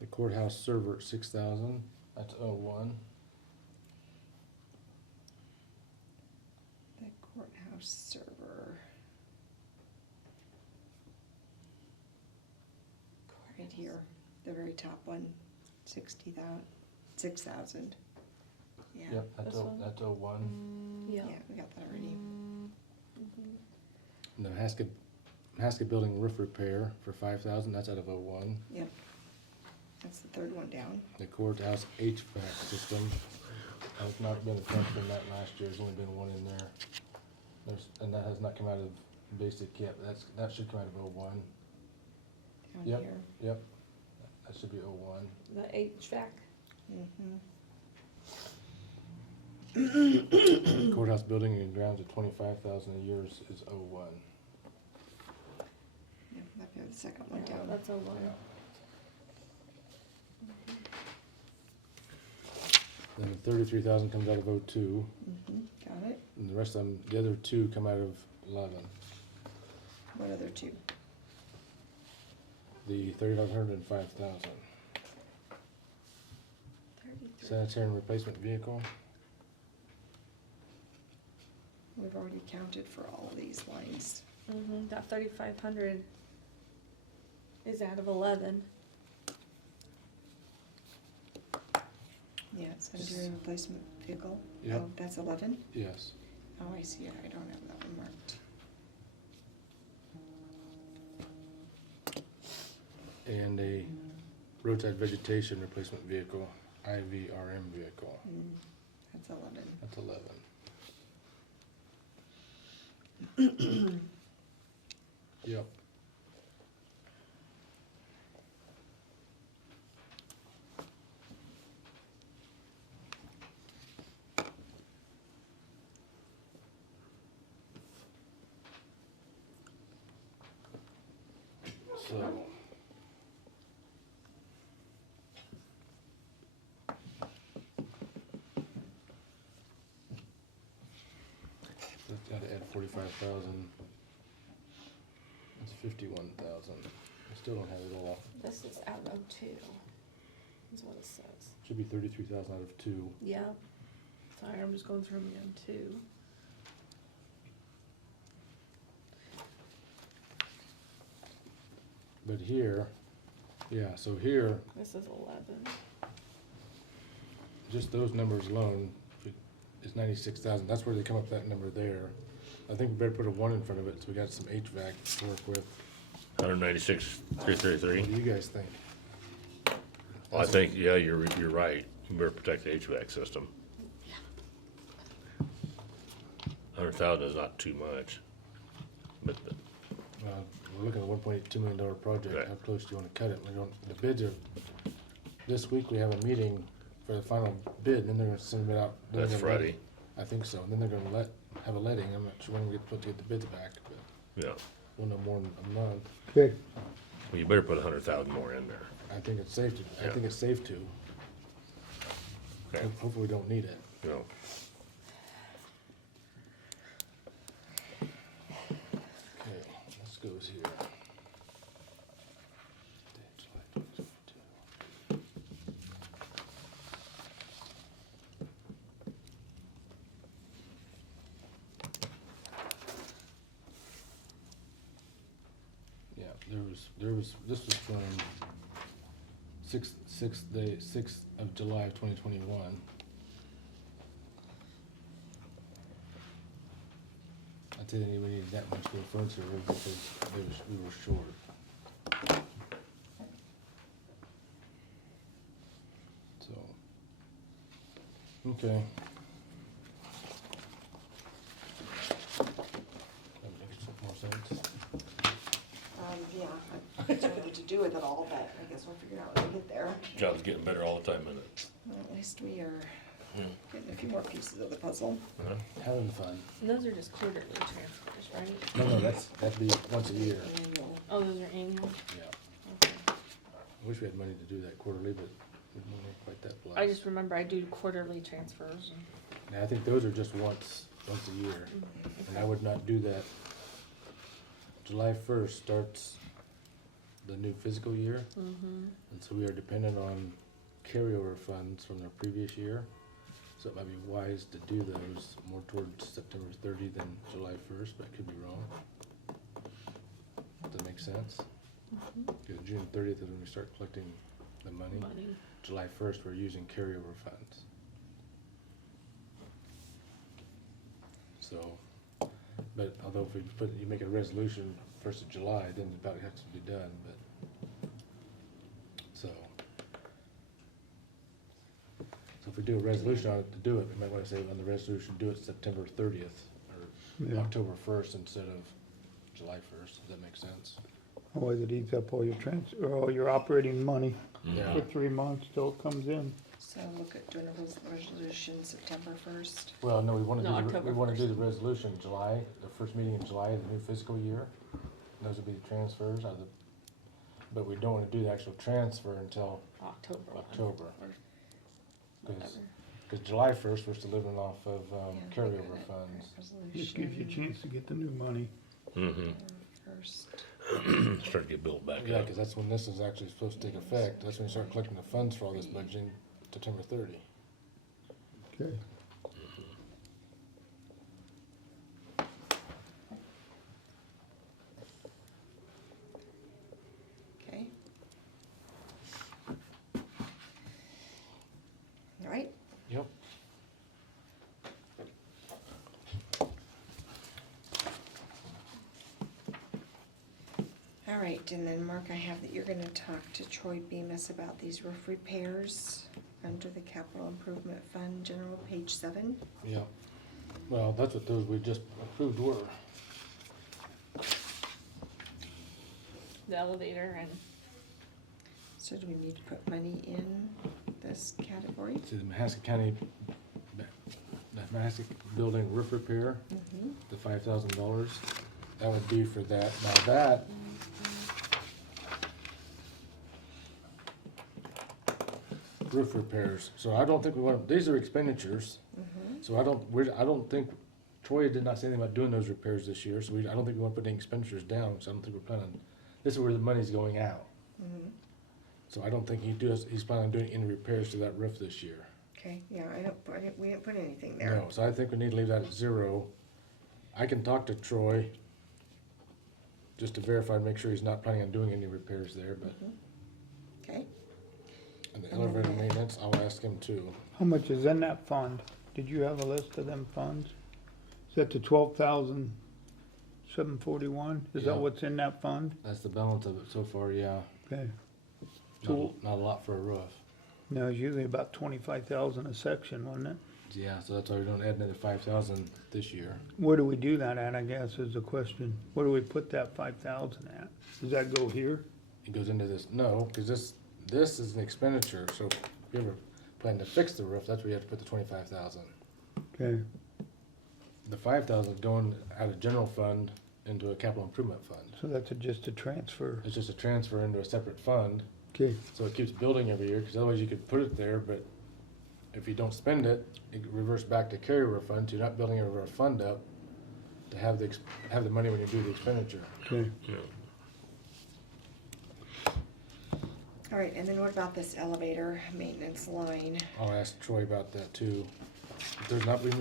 The courthouse server at 6,000, that's 01. The courthouse server. Right here, the very top one, 6,000. Yeah. Yep, that's This one? that's 01. Yeah. Yeah, we got that already. Mhm. And the Mahaska building roof repair for 5,000, that's out of 01. Yep. That's the third one down. The courthouse HVAC system, has not been a transfer in that last year, there's only been one in there. And that has not come out of basic yet, but that should come out of 01. Down Yep. here. Yep, that should be 01. The HVAC. Mm-hmm. Courthouse building and grounds at 25,000 a year is 01. Yeah, that'd be the second one Yeah, down. that's '01. Yeah. Then the 33,000 comes out of 02, Got it. and the rest of them, the other two come out of 11. What other two? The 3,500 and 5,000. 33. Sanitary and replacement vehicle, We've already counted for all of these lines. That 3,500 is out of 11. Yeah, sanitary and replacement vehicle. Yep. Oh, that's 11? yes. Oh, I see it. I don't have that one marked. And a roadside vegetation replacement vehicle, IVRM vehicle, That's 11. that's 11. Yep. So. That's gotta add 45,000. That's 51,000. I still don't have it all. This is out of 2, is what it says. Should be 33,000 out of 2. Yeah. Sorry, I'm just going through them again, too. But here, yeah, so here, This is 11. just those numbers alone is 96,000. That's where they come up with that number there. I think we better put a 1 in front of it so we got some HVAC to work with. 196,333. What do you guys think? Well, I think, yeah, you're right. You better protect the HVAC system. 100,000 is not too much, but We're looking at a $1.82 million project. Right. How close do you want to cut it? We don't, the bids are, this week we have a meeting for the final bid, and then they're gonna send it out. Then that's they're gonna Friday. I think so. And then they're gonna have a letting. I'm not sure when we get to get the bids back, but Yeah. we'll know more in a month. Okay, Well, you better put 100,000 more in there. I think it's safe to, I Yeah. think it's safe to. Okay. Hopefully we don't need it. You know, Okay, let's go here. July 2022. Yeah, this was from 6th of July of 2021. didn't even need that much for a phone server because we were short. So, okay. That makes more sense. Yeah, I don't know what to do with it all, but I guess we'll figure it out when we get there. Job's getting better all the time, isn't it? Well, at least we are Yeah. getting a few more pieces of the puzzle. Uh-huh. Having fun. And those are just quarterly transfers, right? No, that'd be once a year. Annual. Oh, those are annual? Yeah. Okay. I wish we had money to do that quarterly, but we don't quite that blessed. I just remember I do quarterly transfers. Yeah, I think those are just once a year, and I would not do that. July 1st starts the new fiscal year, Mm-hmm. and so we are dependent on carryover funds from the previous year. So it might be wise to do those more towards September 30 than July 1st, but I could be wrong. Does that make sense? Because June 30th is when we start collecting the money. Money. July 1st, we're using carryover funds. So, but although if you make a resolution 1st of July, then about it has to be done, but, so. So if we do a resolution on it to do it, we might wanna say on the resolution, do it September 30th or Yeah. October 1st instead of July 1st. Does that make sense? Otherwise it eats up all your or all your operating money Yeah. for 3 months till it comes in. So look at doing a resolution September 1st. Well, no, we wanna No, do, we October wanna do 1st. the resolution in July, the first meeting in July of the new fiscal year. And those would be the transfers out of the, but we don't wanna do the actual transfer until October. one, October. or Cause, whatever. 'cause July 1st, we're still living off of, Yeah, carryover look at it, funds. Just gives you a chance to get the new money. Mm-hmm. First. Start to get built back Yeah, up. cause that's when this is actually supposed to take effect. That's when you start collecting the funds for all this budgeting, September 30. Okay. Okay. All right, Yep. all right, and then Mark, I have that you're gonna talk to Troy Bemis about these roof repairs under the capital improvement fund, general page 7. Yep. Well, that's what those we just approved were. The elevator and, So do we need to put money in this category? See, the Mahaska County, the Mahaska building roof repair, Mm-hmm. the $5,000, that would be for that. Now that, roof repairs, so I don't think we want, these are expenditures, Mm-hmm. so I don't think, Troy did not say anything about doing those repairs this year, so I don't think we wanna put any expenditures down, so I don't think we're planning, this is where the money's going out. Mm-hmm. So I don't think he's planning on doing any repairs to that roof this year. Okay, yeah, we didn't put anything there. No, so I think we need to leave that at 0. I can talk to Troy just to verify and make sure he's not planning on doing any repairs there, but, Mhm. Okay, and the elevator maintenance, I'll ask him too. How much is in that fund? Did you have a list of them funds? Is that the 12,741? Is Yeah. that what's in that fund? That's the balance of it so far, yeah. Okay. So, Not a lot for a roof. no, it's usually about 25,000 a section, wasn't it? Yeah, so that's why we don't add another 5,000 this year. Where do we do that at, I guess, is the question. Where do we put that 5,000 at? Does that go here? It goes into this, no, cause this is an expenditure, so if you ever plan to fix the roof, that's where you have to put the 25,000. Okay, The 5,000 is going out of general fund into a capital improvement fund. so that's just a transfer. It's just a transfer into a separate fund, Okay, so it keeps building every year, cause otherwise you could put it there, but if you don't spend it, it reverts back to carryover fund, so you're not building a fund up to have the money when you do the expenditure. okay. Yeah. all right, and then what about this elevator maintenance line? I'll ask Troy about that too.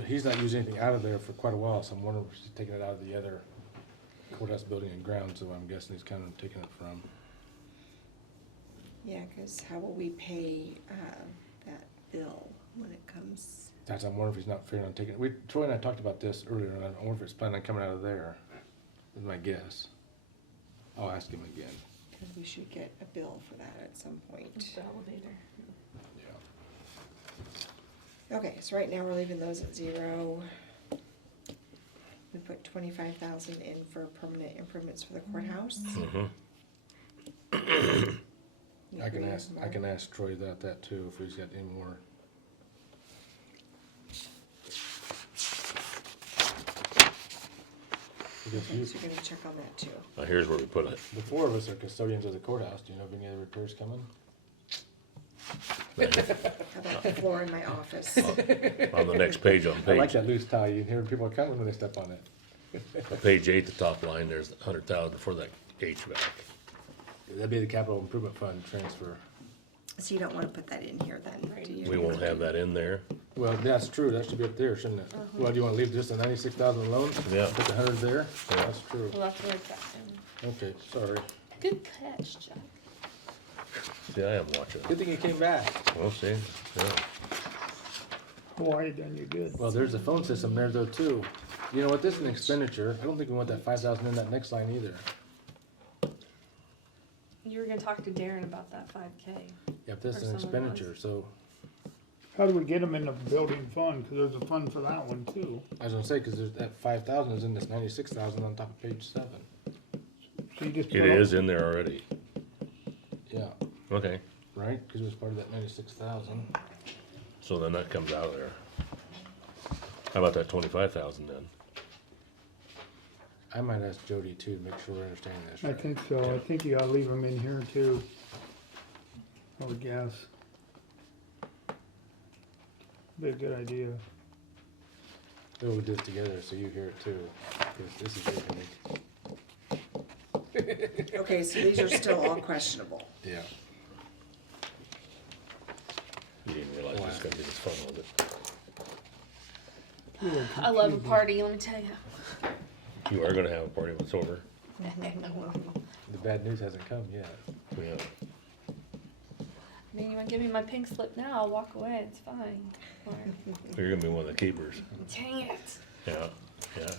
He's not using anything out of there for quite a while, so I'm wondering if he's taking it out of the other courthouse building and ground, so I'm guessing he's kind of taking it from. Yeah, cause how will we pay, that bill when it comes That's, I'm wondering if he's not figuring on taking, Troy and I talked about this earlier, and I wonder if it's planning on coming out of there, is my guess. I'll ask him again. Cause we should get a bill for that at some point. The elevator. Yeah. Okay, so right now we're leaving those at 0. We put 25,000 in for permanent improvements for the courthouse. Mm-hmm. You I agree, can Mark? ask Troy that too, if he's got any more. Because Okay, so you're gonna check on that too. Now here's where we put it. the four of us are custodians of the courthouse, do you know of any other repairs coming? How about the floor in my office? On the next page, on I like page, that loose tie, you hear people are coming when they step on it. on page 8, the top line, there's 100,000 for that HVAC. That'd be the capital improvement fund transfer. So you don't wanna put that in here then, do you? We won't have that in there. Well, that's true, that should be up there, shouldn't it? Well, do you wanna leave just the 96,000 alone? Yeah. Put the 100 there? That's true. We'll have to write that in. Okay, sorry. Good catch, Jack. See, I am watching. Good thing you came back. We'll see. Yeah. Hawaii done you good. Well, there's a phone system there though too. You know what, this is an expenditure. I don't think we want that 5,000 in that next line either. You were gonna talk to Darren about that 5K. Yeah, but this is Or an someone expenditure, so, How do we get them in the building fund? Cause there's a fund for that one too. I was gonna say, cause there's, that 5,000 is in this 96,000 on top of page 7. So you just It put is in there already. Yeah, Okay, right, cause it was part of that 96,000. so then that comes out of there. How about that 25,000 then? I might ask Jody too, to make sure we're understanding this I right. think so. I think you gotta leave them in here too. I would guess. Be a good idea. We'll do this together so you hear it too, cause this is your Okay, so these are still all questionable. Yeah. You didn't realize it was gonna be this fun, was it? Little I love a confusing. party, let me tell you. You are gonna have a party when it's over. The bad news hasn't come yet. Yeah. I mean, you wanna give me my pink slip now, I'll walk away, it's fine. Or, You're gonna be one of the keepers. dang it. Yeah, yeah.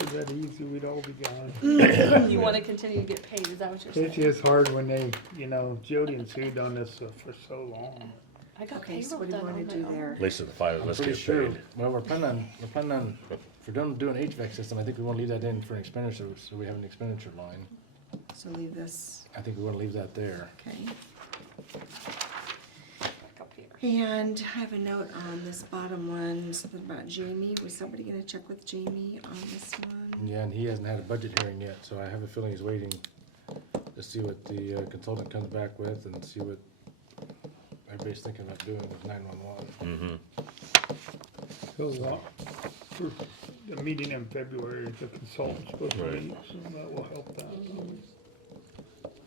If that easy, we'd all be gone. You wanna continue to get paid, is that what you're It's saying? just hard when they, Jody and Sue done this for so long. I got Okay, so payroll what do you done wanna on my do own. there? At least the 5 of I'm us pretty get sure, paid. well, we're planning on, if we're done doing HVAC system, I think we wanna leave that in for an expenditure, so we have an expenditure line. So leave this, I think we wanna leave that there. okay? Back up here. And I have a note on this bottom one, something about Jamie. Was somebody gonna check with Jamie on this one? Yeah, and he hasn't had a budget hearing yet, so I have a feeling he's waiting to see what the consultant comes back with and see what everybody's thinking about doing with 911. Mm-hmm. So, for the meeting in February, the consultant's supposed to Right. meet, so that will help that.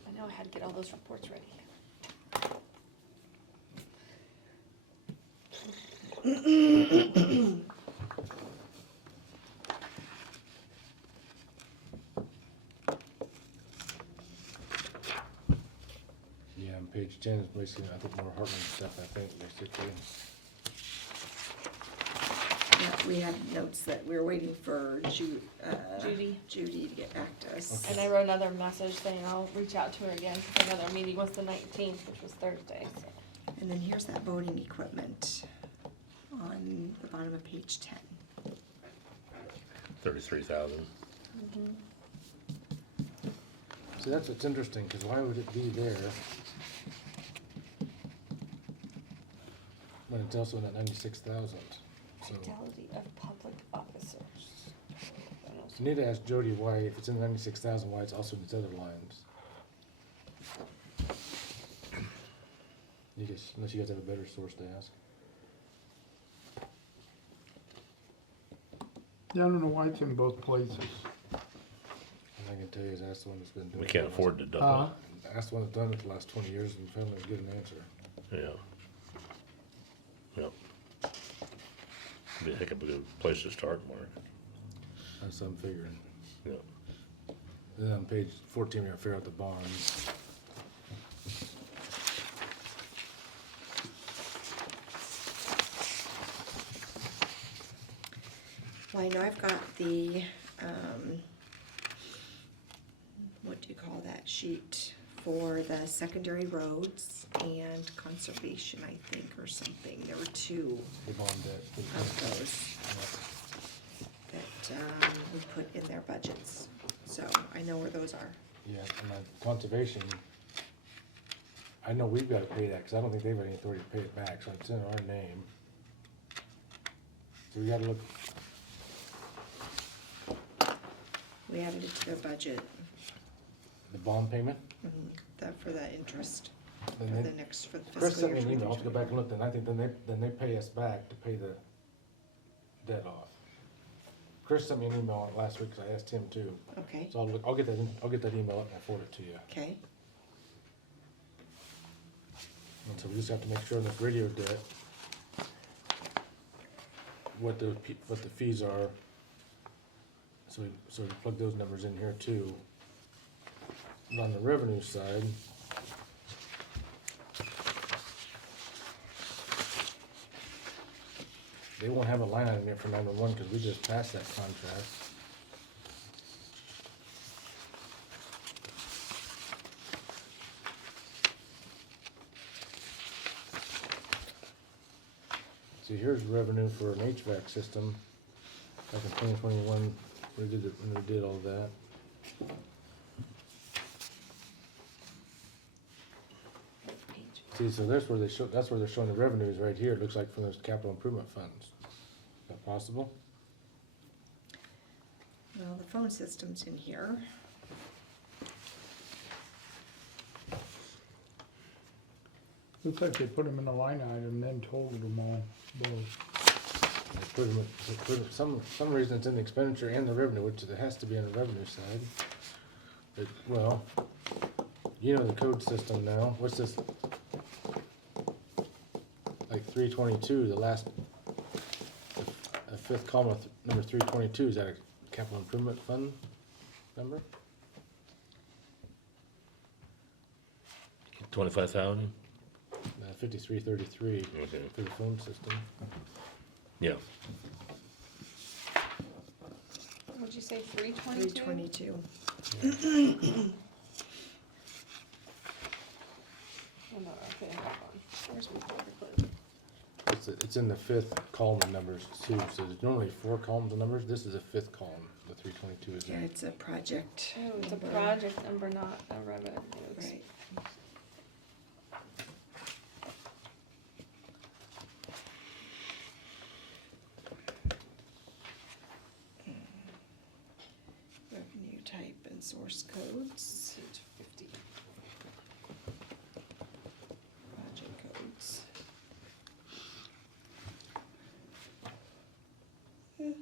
I know I had to get all those reports ready. Yeah, and page 10 is basically, I think, more Hartman stuff, I think, basically. Yeah, we had notes that we were waiting for Judy. Judy to get back to us. And I wrote another message saying I'll reach out to her again, because I know their meeting was the 19th, which was Thursday, so. And then here's that voting equipment on the bottom of page 10. 33,000. See, that's what's interesting, because why would it be there when it's also in that 96,000? So, Fidelity of public officers. I know you need to ask Jody why, if it's in 96,000, why it's also in these other lines. You guys, unless you guys have a better source to ask. Yeah, I don't know why it's in both places. And I can tell you is ask the one that's been doing it. We can't for the afford to double last- Ask the one that's done it the last 20 years and finally get an answer. it. Yeah. Yep. Be a heck of a good place to start, Mark. That's what I'm figuring. Yeah. Then on page 14, we're gonna figure out the bonds. Well, I know I've got the, what do you call that sheet for the secondary roads and conservation, I think, or something. There were two The bond debt. of those that, we put in their budgets, so I know where those are. Yeah, and then conservation, I know we've gotta pay that, cause I don't think they've any authority to pay it back, so it's in our name. So we gotta look, We added it to their budget, the bond payment, for the interest, Then for they- the next, for the Chris fiscal sent year me an email, I'll have to go 2020. back and look, then I think then they pay us back to pay the debt off. Chris sent me an email last week, cause I asked him too, Okay, so I'll get that email up and I'll forward it to you. okay, And so we just have to make sure in this radio debt, what the fees are. So we plug those numbers in here too. And on the revenue side, they won't have a line item here for 911 because we just passed that contract. See, here's revenue for an HVAC system. Back in 2021, we did all that. See, so that's where they're showing the revenues right here. It looks like from those capital improvement funds. Is that possible? well, the phone system's in here. Looks like they put them in a line item, then totaled them all, both. They put it, some reason it's in the expenditure and the revenue, which it has to be on the revenue side. But, well, you know the code system now. What's this? Like 322, the last, the fifth column of number 322, is that a capital improvement fund number? 25,000? 5333 Okay. for the phone system. Yeah. Would you say 322. Oh, no, okay, hold on. Where's my paperclip? It's in the fifth column of numbers too, so there's normally 4 columns of numbers, this is a fifth column, the 322 is Yeah, in. it's a project. Oh, it's a number. project number, not a revenue. Right. Revenue type and source codes, Page 50. project codes. You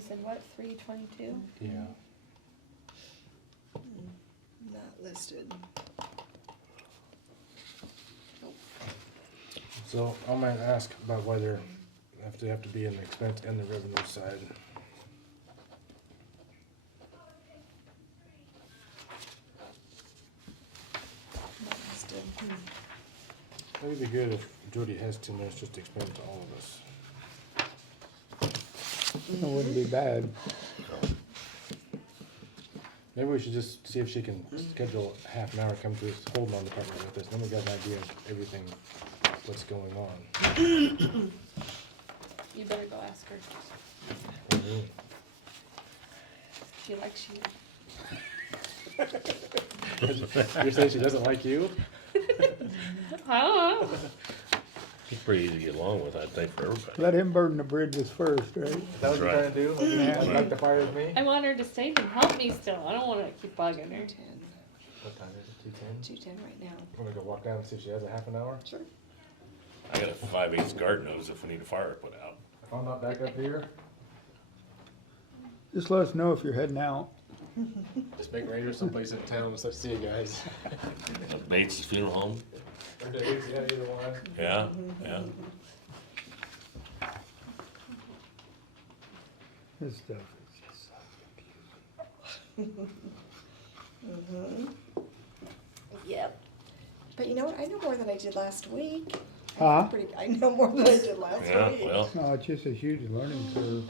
said what, 322? Yeah, Not listed. so I might ask about why they have to be in the expense and the revenue side. Not listed. Maybe it'd be good if Jody has 2 minutes just to explain it to all of us. That wouldn't be bad. Maybe we should just see if she can schedule a half an hour, come to this hold on department with us, then we got an idea of everything, what's going on. You better go ask her. Mhm. She likes you. You're saying she doesn't like you? I don't know. He's pretty easy to get along with, I think, for everybody. Let him burn the bridges first, right? Is that what you're Right. trying to do? Yeah. Like the fire with me? I want her to stay and help me still. I don't want to keep bugging her. 210. What time is it, 2:10? 210 right now. I'm gonna go walk down and see if she has a half an hour. Sure. I got a 5/8 garden hose if we need a fire put out. If I'm not back up here, Just let us know if you're heading out. just make arrangements someplace in town and let's see you guys. Bates' funeral home? Yeah, either one. Yeah, yeah. This stuff is just so confusing. Yep. But you know what? I know more than I did last week. Huh? I know more than I did last Yeah, week. well, No, it's just a huge learning curve.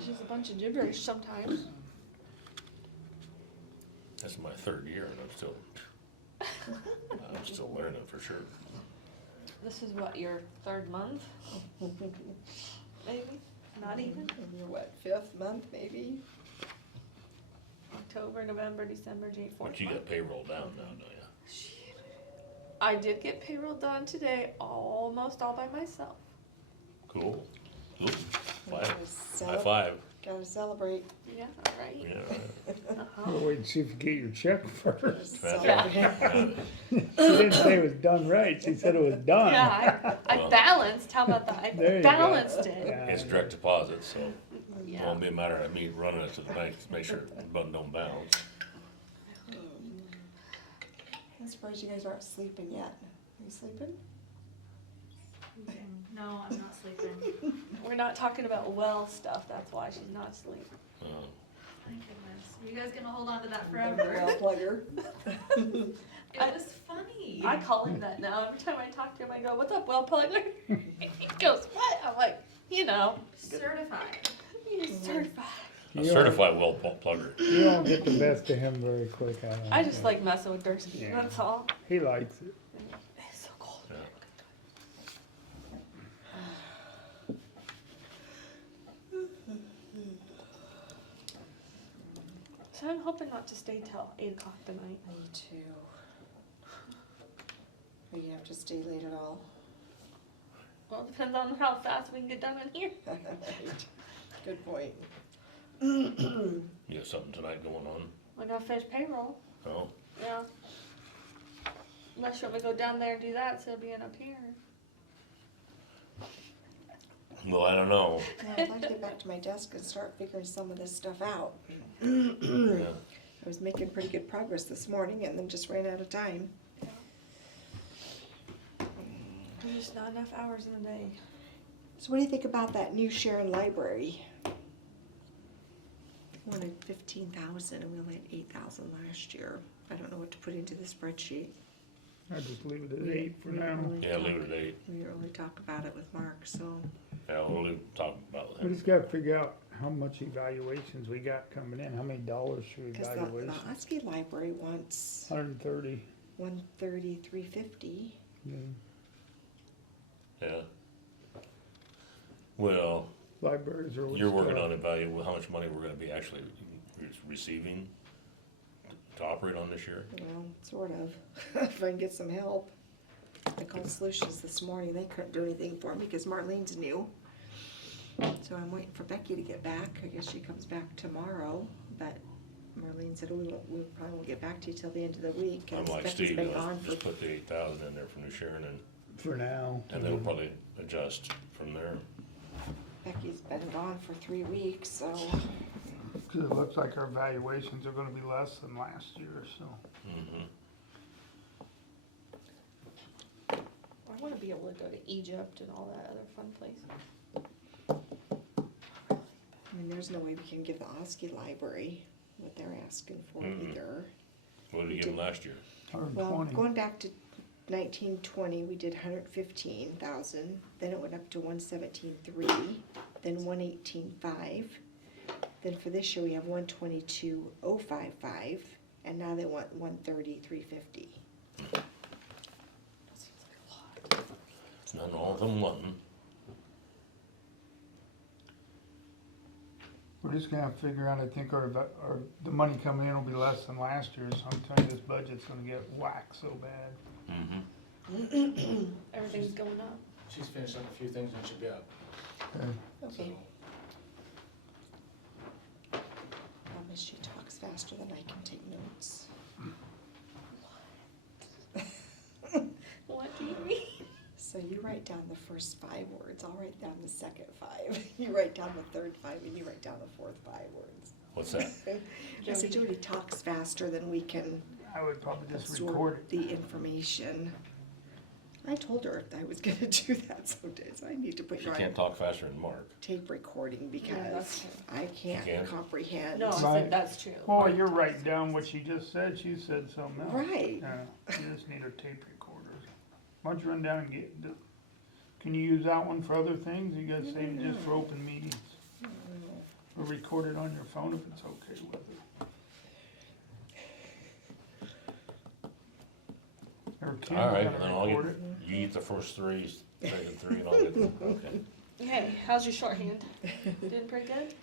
It's just a bunch of gibberish sometimes. That's my third year and I'm still learning for sure. This is what, your third month? Maybe? Not even? And you're what, 5th month maybe? October, November, December, January, fourth But you month. got payroll down now, don't you? I did get payroll done today, almost all by myself. Cool. Ooh, Gotta high cele- five. Gotta celebrate. Yeah, right. Yeah, right. Uh-huh. We'll wait and see if you get your check first. That's Celebrate. She didn't say it was done right, she said it was done. Yeah, I Well. balanced, how about that? There I you balanced go. it. Yeah. It's direct deposit, so it Yeah. won't be a matter of me running it to the bank to make sure the button don't bounce. I'm surprised you guys aren't sleeping yet. Are you sleeping? No, I'm not sleeping. We're not talking about well stuff, that's why she's not asleep. Thank goodness. You guys gonna hold on to that Well forever? plugger. It was funny. I call him that now. Every time I talk to him, I go, "What's up, well plugger?" He goes, "What?" I'm like, you know, Certified. he's certified. A You certified well plugger. You don't get the best of him very quick, I don't I just think. like messing with Dursky. Yeah. That's all. He likes it. It's so cold. Yeah. So I'm hoping not to stay till 8 o'clock tonight. Me too. Are you gonna have to stay late at all? Well, it depends on how fast we can get done in here. Good point. You got something tonight going on? We're gonna finish payroll. Oh, Yeah. Unless you want me to go down there and do that, so it'll be in up here. well, I don't know. Yeah, I'd like to get back to my desk and start figuring some of this stuff out. Yeah. I was making pretty good progress this morning and then just ran out of time. There's just not enough hours in the day. So what do you think about that new Sharon library? Wanted 15,000 and we only had 8,000 last year. I don't know what to put into the spreadsheet. I just leave it at 8 for We now. didn't really Yeah, talk- leave it at 8. We didn't really talk about it with Mark, so. Yeah, we'll talk about We that. just gotta figure out how much evaluations we got coming in, how many dollars for Cause the evaluation? Mahaska library wants 130. 130, 350. Yeah. Yeah. Well, Libraries are. you're working on how much money we're gonna be actually receiving to operate on this year? Well, sort of. If I can get some help. I called Solutions this morning. They couldn't do anything for me because Marlene's new. So I'm waiting for Becky to get back. I guess she comes back tomorrow, but Marlene said, we probably won't get back to you till the end of the week. I'm And like Becky's Steve, been let's gone for, just put the 8,000 in there for New Sharon For now. and then we'll probably adjust from there. Becky's been gone for 3 weeks, so. Cause it looks like our valuations are gonna be less than last year, so. Mm-hmm. I wanna be able to go to Egypt and all that other fun places. I mean, there's no way we can give the Oski library what they're asking for Mm-mm. either. What did you give them last year? Well, 120. going back to 1920, we did 115,000, then it went up to 117,300, then 118,500. Then for this year, we have 122,055, and now they want 130,350. That seems like a lot. It's not all of them wanting. We're just gonna have to figure out, I think the money coming in will be less than last year, so I'm telling you, this budget's gonna get whacked so bad. Mm-hmm. Everything's going up. She's finished up a few things and should be up. Okay. Problem is she talks faster than I can take notes. What do you mean? So you write down the first 5 words, I'll write down the second 5. You write down the third 5, and you write down the fourth 5 words. What's that? I said Jody talks faster than we can I would probably just record absorb it. the information. I told her I was gonna do that someday, so I need to put She her on can't talk faster than Mark. tape recording that's because true. I can't can't? comprehend. No, I Right. said that's true. Well, you're writing down what she just said, she said something else. Right. Yeah, you just need a tape recorder. Why don't you run down and can you use that one for other things? You gotta save it just for open meetings. Or record it on your phone if it's okay with it. Or Kim, All right, gotta then I'll record get, it. you eat the first three, second three, and I'll get, okay. Hey, how's your shorthand? Doing pretty good?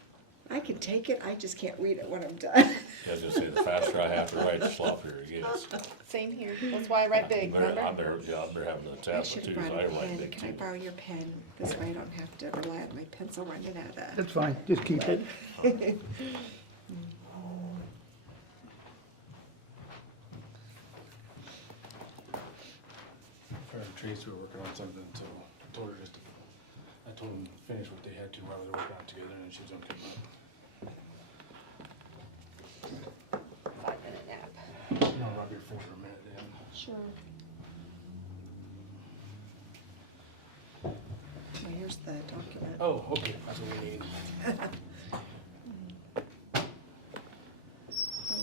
I can take it, I just can't read it when I'm done. Yeah, I was gonna say, the faster I have to write, the sloppier it gets. Same here. That's why I write big, I remember? better have the I tablet should too, have so brought I a write pen. big Can I too. borrow your pen? This way I don't have to rely on my pencil running out of. That's fine, just keep it. Her and Tracy were working on something, so I told her just to, I told them to finish what they had to while they were working on it together, and she was gonna come up. 5-minute nap. You know, rub your phone for a minute then. Sure. Well, here's the document. Oh, okay, that's what we need. At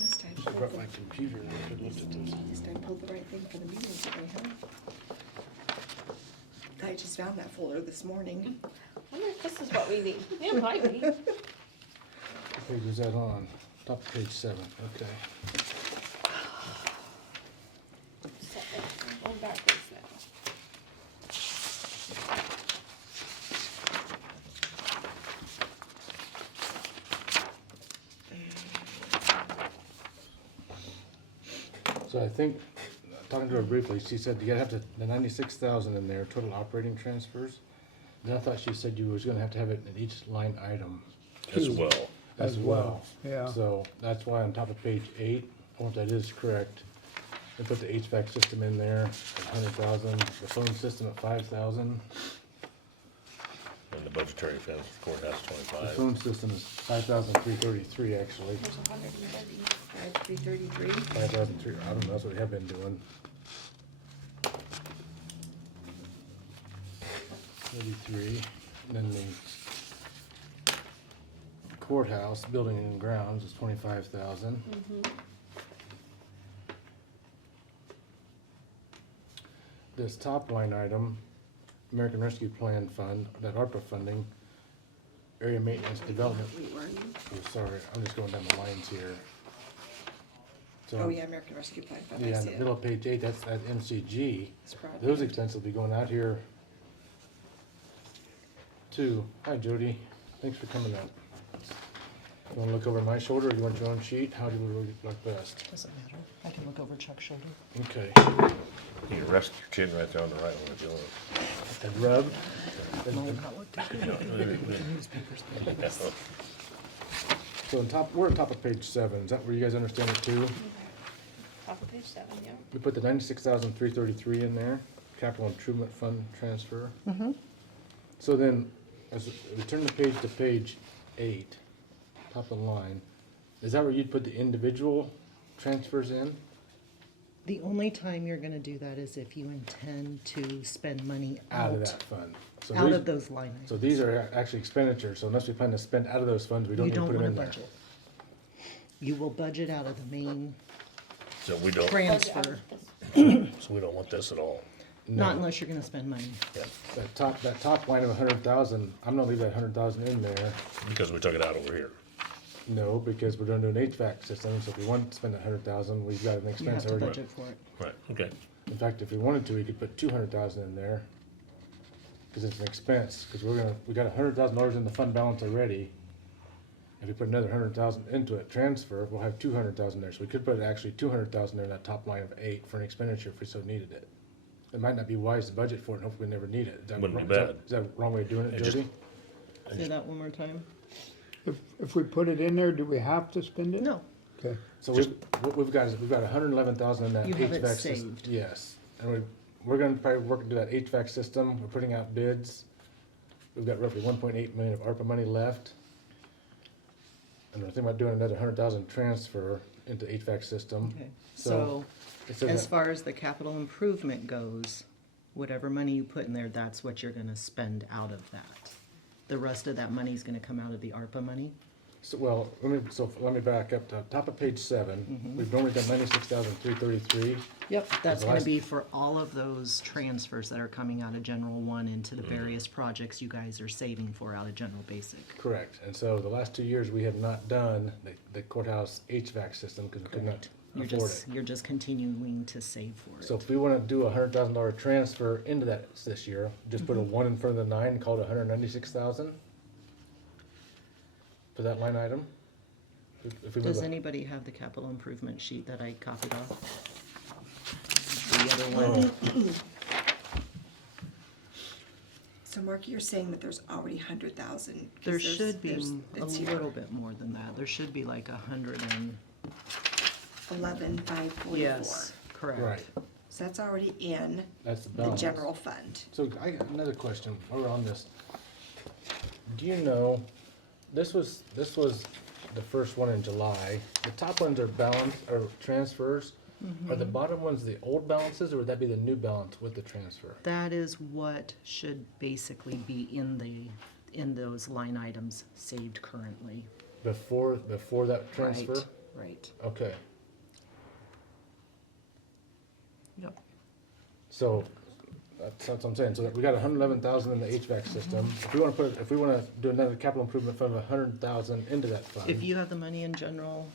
least I I pulled brought the, my computer and I could look at this. at least I pulled the right thing for the meeting today, huh? I just found that folder this morning. I wonder if this is what we need. It might be. What page was that on? Top of page 7, okay. Going backwards now. So I think, talking to her briefly, she said you gotta have the 96,000 in there, total operating transfers. And I thought she said you was gonna have to have it in each line item As well. as well. Yeah. So that's why on top of page 8, I want that is correct. And put the HVAC system in there at 100,000, the phone system at 5,000. And the budgetary fence courthouse The 25. phone system is 5,333 actually. There's 130. 5333. 5,003, I don't know, that's what we have been doing. 33, and then the courthouse, building and grounds is 25,000. This top line item, American Rescue Plan Fund, that ARPA funding, area maintenance development, Wait, where are you? oh, sorry, I'm just going down the lines here. So, Oh, yeah, American Rescue Plan Fund, I yeah, in see the it. middle of page 8, that's at MCG. It's broad. Those expenses will be going out here too. Hi Jody, thanks for coming up. You wanna look over my shoulder, or you want your own sheet? How do you like best? Doesn't matter. I can look over Chuck's shoulder. Okay. You can rest your chin right there on the right one if you want. And rub. No, not looked at. The newspapers. So on top, we're on top of page 7. Is that where you guys understand it too? Top of page 7, yeah. We put the 96,333 in there, capital improvement fund transfer. Mm-hmm. So then, as we turn the page to page 8, top of the line, is that where you'd put the individual transfers in? The only time you're gonna do that is if you intend to spend money Out out, of that fund. So out these- of those line items. So these are actually expenditures, so unless we plan to spend out of those funds, we don't You need to don't put them wanna in there. budget. You will budget out of the main So we don't, Budget out transfer, of this. so we don't want this at all. No. not unless you're gonna spend money. Yeah, That top line of 100,000, I'm gonna leave that 100,000 in there. because we took it out over here. No, because we're gonna do an HVAC system, so if we want to spend 100,000, we've got an You have expense to already. budget for it. Right, okay. In fact, if we wanted to, we could put 200,000 in there. Cause it's an expense, cause we got $100,000 in the fund balance already. If we put another 100,000 into it, transfer, we'll have 200,000 there, so we could put actually 200,000 there in that top line of 8 for an expenditure if we so needed it. It might not be wise to budget for it, and hopefully we never need it. Is that Wouldn't be wrong- is that- bad. Is that a wrong way of doing it, It just- Jody? Say that one more time? If we put it in there, do we have to spend it? No, Okay. So what we've got is, we've got 111,000 in that You have it HVAC system. saved. Yes, and we're gonna probably work into that HVAC system, we're putting out bids. We've got roughly 1.8 million of ARPA money left. And we're thinking about doing another 100,000 transfer into HVAC system. okay. So, So, it says as that- far as the capital improvement goes, whatever money you put in there, that's what you're gonna spend out of that. The rest of that money's gonna come out of the ARPA money. So let me back up to top of page 7. We've normally done 96,333. Yep, that's the gonna last- be for all of those transfers that are coming out of general one into the various projects you guys are saving for out of general basic. Correct. And so the last 2 years, we have not done the courtjóuse HVAC system because we could not afford it. You're just continuing to save for it. So if we want to do a $100,000 transfer into that this year, just put a 1 in front of the 9 and call it 196,000 for that line item. If we move Does a- anybody have the capital improvement sheet that I copied off? The other one, So Mark, you're saying that there's already 100,000? there should be a it's here. little bit more than that. There should be like 100 and, 11,544. yes, correct. Right, So that's already in that's the the balance. general fund. So I got another question, while we're on this. Do you know, this was the first one in July. The top ones are balance, or transfers. Are the bottom ones the old balances, or would that be the new balance with the transfer? That is what should basically be in those line items saved currently. Before that transfer? Right. Okay, Yep. so that's what I'm saying. So we got 111,000 in the HVAC system. If we wanna do another capital improvement fund of 100,000 into that fund. If you have the money in general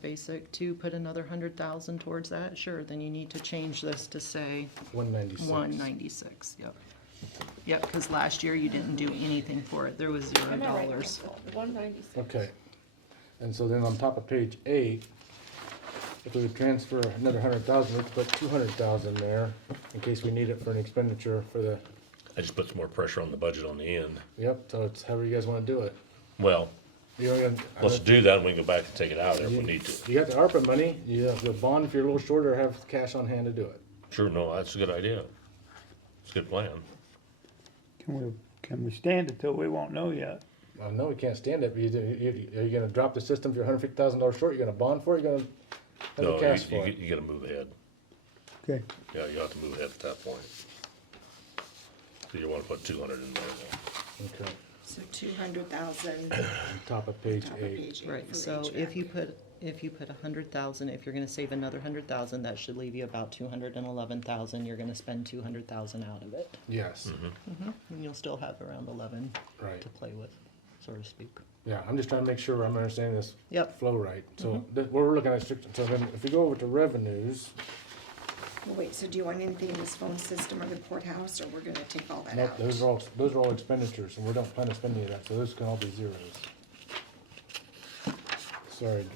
basic to put another 100,000 towards that, sure, then you need to change this to say 196. 196, yep. Yep, because last year you didn't do anything for it, there was I'm not writing $0. 196. Okay, and so then on top of page 8, if we would transfer another 100,000, let's put 200,000 there in case we need it for an expenditure for the, I just put some more pressure on the budget on the end. yep, so it's however you guys wanna do it. Well, You let's do that and we can go back and take it out there if we need to. You got the ARPA money, you have the bond if you're a little shorter, have cash on hand to do it. Sure, no, that's a good idea. It's a good plan. Can we stand it till we won't know yet? Well, no, we can't stand it, but are you gonna drop the system if you're $150,000 short, you're gonna bond for it, you're gonna have No, the cash for it? you gotta move ahead. Okay, Yeah, you have to move ahead at that point. So you wanna put 200 in there then. Okay, So 200,000 on top of page top of 8. page 8 Right, for so if HVAC. you put 100,000, if you're gonna save another 100,000, that should leave you about 211,000, you're gonna spend 200,000 out of it. Yes, And you'll still have around 11 right. to play with, so to speak. Yeah, I'm just trying to make sure I'm understanding this Yep. flow right. So what we're looking at, so then if we go over to revenues, Well, wait, so do you want anything in this phone system or the courthouse, or we're gonna take all that nope, out? those are all expenditures, and we don't plan to spend any of that, so those can all be zeros. Sorry.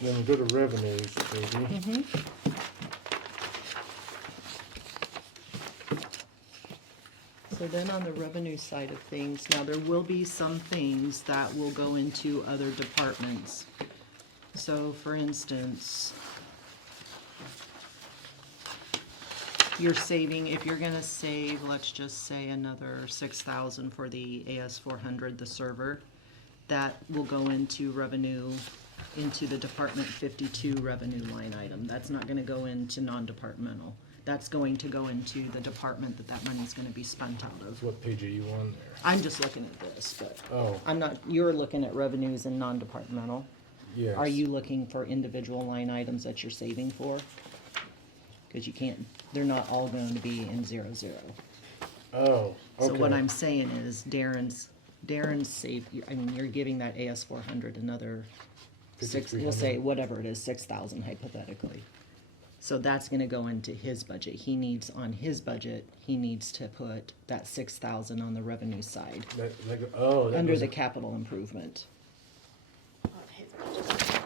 Then we go to revenues, baby. So then on the revenue side of things, now there will be some things that will go into other departments. So for instance, you're saving, if you're gonna save, let's just say another 6,000 for the AS400, the server, that will go into revenue, into the Department 52 revenue line item. That's not gonna go into non-departmental. That's going to go into the department that money's gonna be spent out of. What page are you on there? I'm just looking at this, but Oh, I'm not, you're looking at revenues and non-departmental. yes. Are you looking for individual line items that you're saving for? Cause you can't, they're not all going to be in 0, 0. Oh, okay. So what I'm saying is Darren's saved, I mean, you're giving that AS 400 another six, we'll say 5,300. whatever it is, 6,000 hypothetically. So that's gonna go into his budget. He needs, on his budget, he needs to put that 6,000 on the revenue side, That under goes- the capital improvement. On his budget.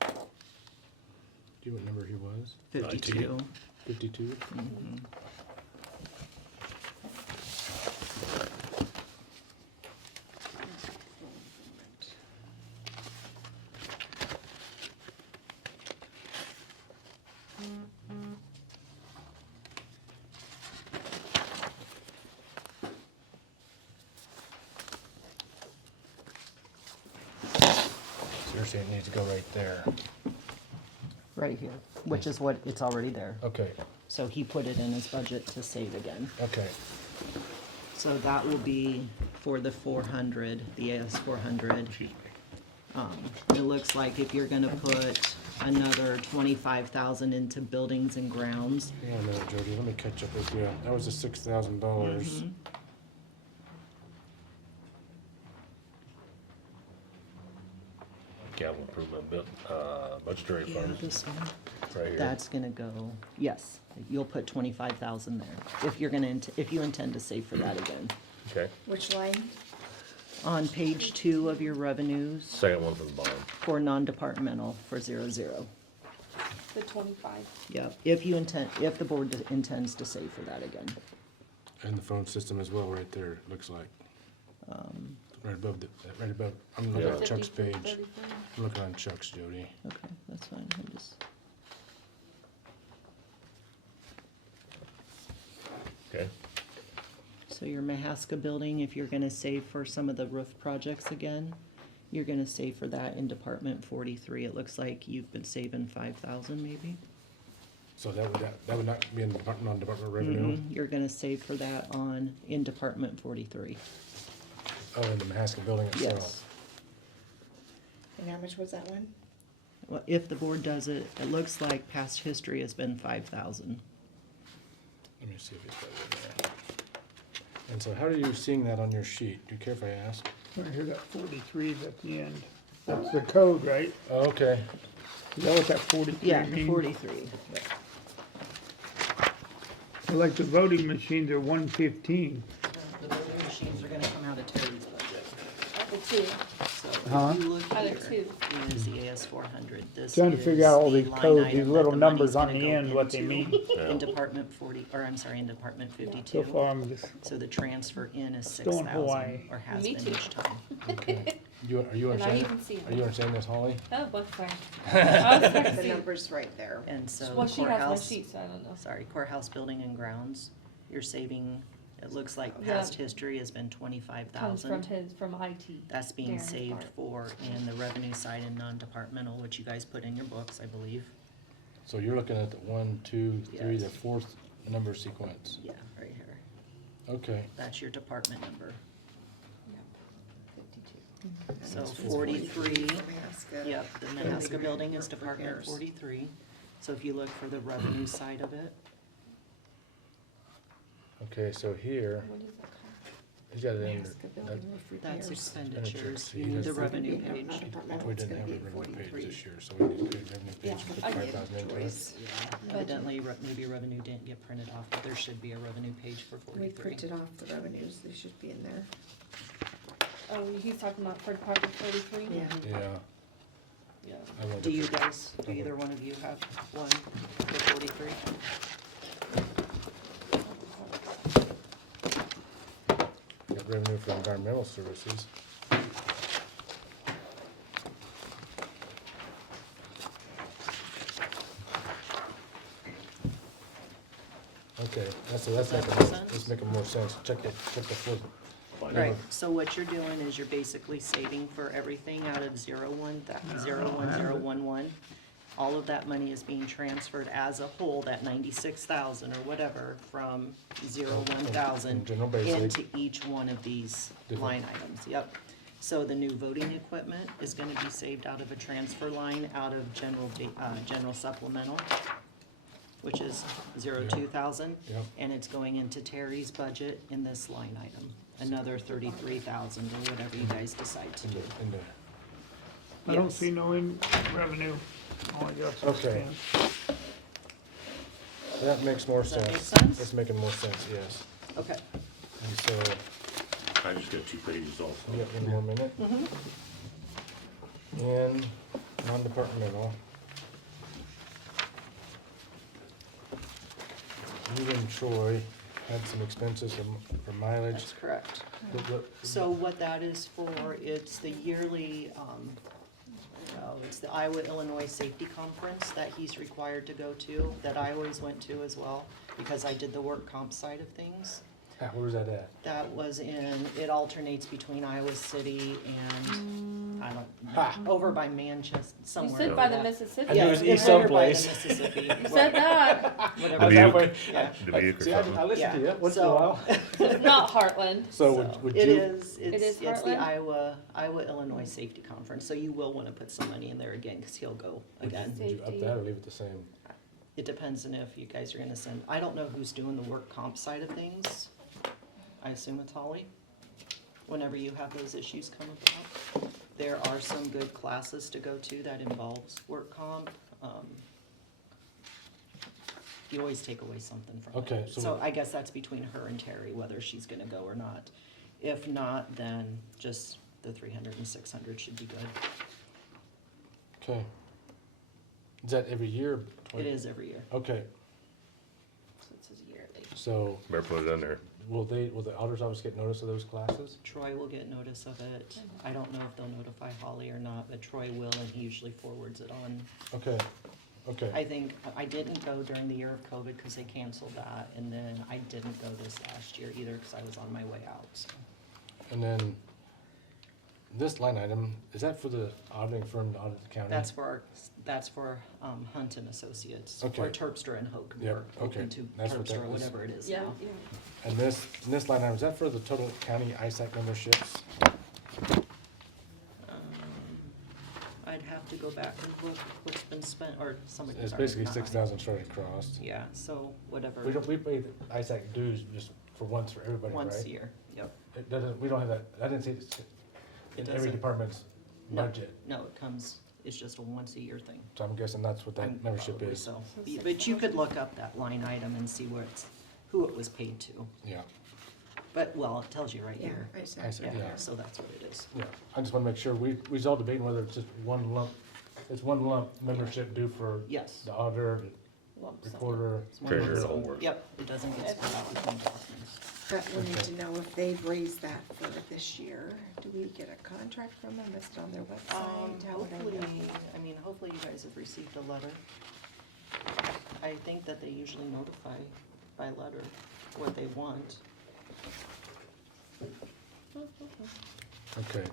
Do you know what number he was? 52. 52? So you're saying it needs to go right there. Right here, which is what, it's already there. Okay, So he put it in his budget to save again. okay. So that will be for the 400, the AS 400. Excuse me. It looks like if you're gonna put another 25,000 into buildings and grounds, Yeah, no, Jody, let me catch up with you. That was the $6,000. Capital improvement, budgetary yeah, funds, this one, right here. that's gonna go, yes, you'll put 25,000 there. If you're gonna, if you intend to save for that again. Okay, Which line? On page 2 of your revenues second one from the bottom. for non-departmental for 00. The 25. Yep, if you intend, if the board intends to save for that again. And the phone system as well, right there, it looks like. Right above, I'm looking Yeah. at Chuck's 53, page. 33. I'm looking on Chuck's, Jody. Okay, that's fine, I'm just, Okay, so your Mahaska building, if you're gonna save for some of the roof projects again, you're gonna save for that in Department 43. It looks like you've been saving 5,000 maybe. So that would not be in non-department revenue? You're gonna save for that in Department 43. Oh, in the Mahaska building Yes. itself? And how much was that one? Well, if the board does it, it looks like past history has been 5,000. Let me see if it's got it in there. And so how are you seeing that on your sheet? Do you care if I ask? Right here, that 43 is at the end. That's the code, right? Oh, okay. Is that what that 43 Yeah, means? 43. Like the voting machines are 115. The voting machines are gonna come out of Terry's budget. Other two. So Huh? if you look Other here, two. is the AS 400. This Trying to figure out all is the these line codes, item these that little the numbers money's on gonna the go end, what they into mean. In Department 40, or I'm sorry, in Department 52. So far, I'm just, So the transfer in is Still in 6,000, Hawaii. or has Me been too. each time. Okay. Are you And I understanding? even see Are you understanding this, Holly? Oh, both fine. I was about to The see. number's right there. And so Well, she has my courthouse, sheet, so I don't know. sorry, courthouse building and grounds, you're saving, it looks like Yeah. past history has been Comes 25,000. from IT. That's being Darren's saved part. for in the revenue side and non-departmental, which you guys put in your books, I believe. So you're looking at the 1, 2, 3, the Yes. fourth number sequence. Yeah, right here. Okay. That's your department number. Yep. 52. So This one's 43, for Mahaska. yep, the Mahaska building is Department Repairs. 43. So if you look for the revenue side of it, Okay, so here, What is that called? he's got it in, Mahaska building roof that's repairs. expenditures, See, you need the that's- revenue Yeah, page. non-departmental, we it's didn't gonna have be a revenue page 43. this year, so we need to create a revenue Yeah, page, put I get 5,000 into it. Invoice. Yeah, evidently, maybe revenue didn't get printed off, but there should be a revenue page for We 43. printed off the revenues, they should be in there. Oh, he's talking about for Department 43? Yeah. Yeah. Yeah. I won't Do get you the- guys, do either one of you have one for 43? Got revenue for environmental services. Okay, that's Does that making, make sense? that's making more sense. Check the fourth. fine. Right, so what you're doing is you're basically saving for everything out of 01011. All of that money is being transferred as a whole, that 96,000 or whatever, from 01,000 General basic. into each one of these Different. line items, yep. So the new voting equipment is gonna be saved out of a transfer line out of general supplemental, which is 02,000. Yep. And it's going into Terry's budget in this line item, another 33,000 or whatever you guys decide to do. Into- I don't Yes. see no revenue. Only got some Okay. expense. That makes more Does that sense. make sense? That's making more sense, yes. Okay. And so, I just got 2 pages also. we got one more minute. In non-departmental. You and Troy had some expenses for mileage. That's correct. What- So what that is for, it's the yearly, it's the Iowa, Illinois Safety Conference that he's required to go to, that I always went to as well, because I did the work comp side of things. Where's that at? That was it alternates between Iowa City and I don't, over by Manchester, You somewhere. said by the Mississippi. I knew it was Yes, east it's over by the someplace. Mississippi. You said that. Whatever. I was Dubuque. halfway. Yeah. Dubuque or See, I something. listen to you Yeah, once in a so- while. It's not Heartland. So So, would it you? is, It is it's the Heartland? Iowa Illinois Safety Conference, so you will wanna put some money in there again, cause he'll go again. Would you up Safety. that or leave it the same? It depends on if you guys are gonna send, I don't know who's doing the work comp side of things. I assume it's Holly. Whenever you have those issues come about, there are some good classes to go to that involves work comp. You always take away something from it. Okay, so- So I guess that's between her and Terry, whether she's gonna go or not. If not, then just the 300 and 600 should be good. Okay. Is that every year? It is every year. Okay, So it says yearly. so Better put it in there. will the auditor's office get notice of those classes? Troy will get notice of it. I don't know if they'll notify Holly or not, but Troy will, and he usually forwards it on. Okay, okay. I think, I didn't go during the year of COVID because they canceled that, and then I didn't go this last year either because I was on my way out, so. And then this line item, is that for the auditing firm to audit the county? That's for Hunt and Associates, Okay. or Terpstra and Hoke, Yep, or okay. open to That's what that Terpstra, was. whatever it is Yeah, now. yeah. And this line item, is that for the total county ISAC memberships? I'd have to go back and look what's been spent, or somebody. It's sorry, basically not 6,000 started across. Yeah, so whatever. We pay the ISAC dues just for once for everybody, right? Once a year, yep. It doesn't, we don't have that, I didn't see it It in every doesn't. department's No, budget. No, it comes, it's just a once a year thing. So I'm guessing that's what I'm that membership probably is. So, So but you could look up that line item and see who it was paid to. Yeah, But, well, it tells you right Yeah, here. I said. ISAC, Yeah, yeah. so that's what it is. Yeah, I just wanna make sure, we was all debating whether it's just one lump, it's one lump membership due for Yes. the auditor, Lump the sum. recorder. It's one Treasurer lump and sum. all work. Yep, it doesn't get split out between departments. But we need to know if they've raised that for this year. Do we get a contract from them? Is it on their website? How would I Hopefully, know? hopefully you guys have received a letter. I think that they usually notify by letter what they want. Okay.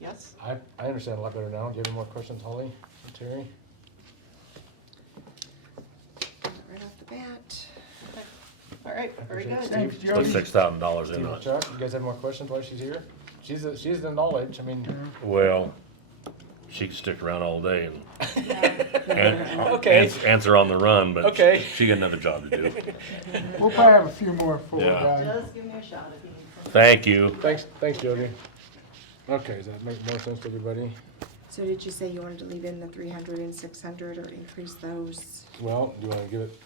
Yes? I understand a lot better now. Do you have any more questions, Holly or Terry? Right off the bat. All right, very Appreciate good. it. Thanks, Steve- Put Jody. $6,000 in Steve on and it. Chuck, you guys have more questions while she's here? She's the knowledge, I mean, Well, she could stick around all day and Okay. answer on the run, but Okay. she got another job to do. We'll probably have a few more for Yeah. Just give me a shot if you need something. Thank you. thanks Jody. Okay, does that make more sense to everybody? So did you say you wanted to leave in the 300 and 600 or increase those? Well, do you wanna give it,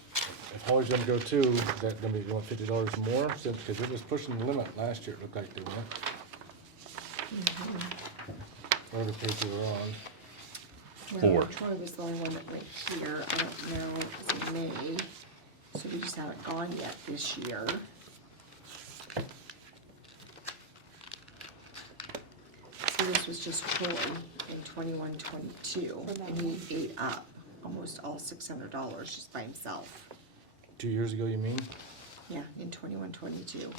if Holly's gonna go too, is that gonna be, you want $50 more? Since, cause it was pushing the limit last year, it looked like they went. Whatever page we were on. Well, Four. Troy was the only one that went here. I don't know, it was in May, so we just haven't gone yet this year. So this was just Troy in 21, 22, and he ate up almost all $600 just by himself. 2 years ago, you mean? Yeah, in 21, 22.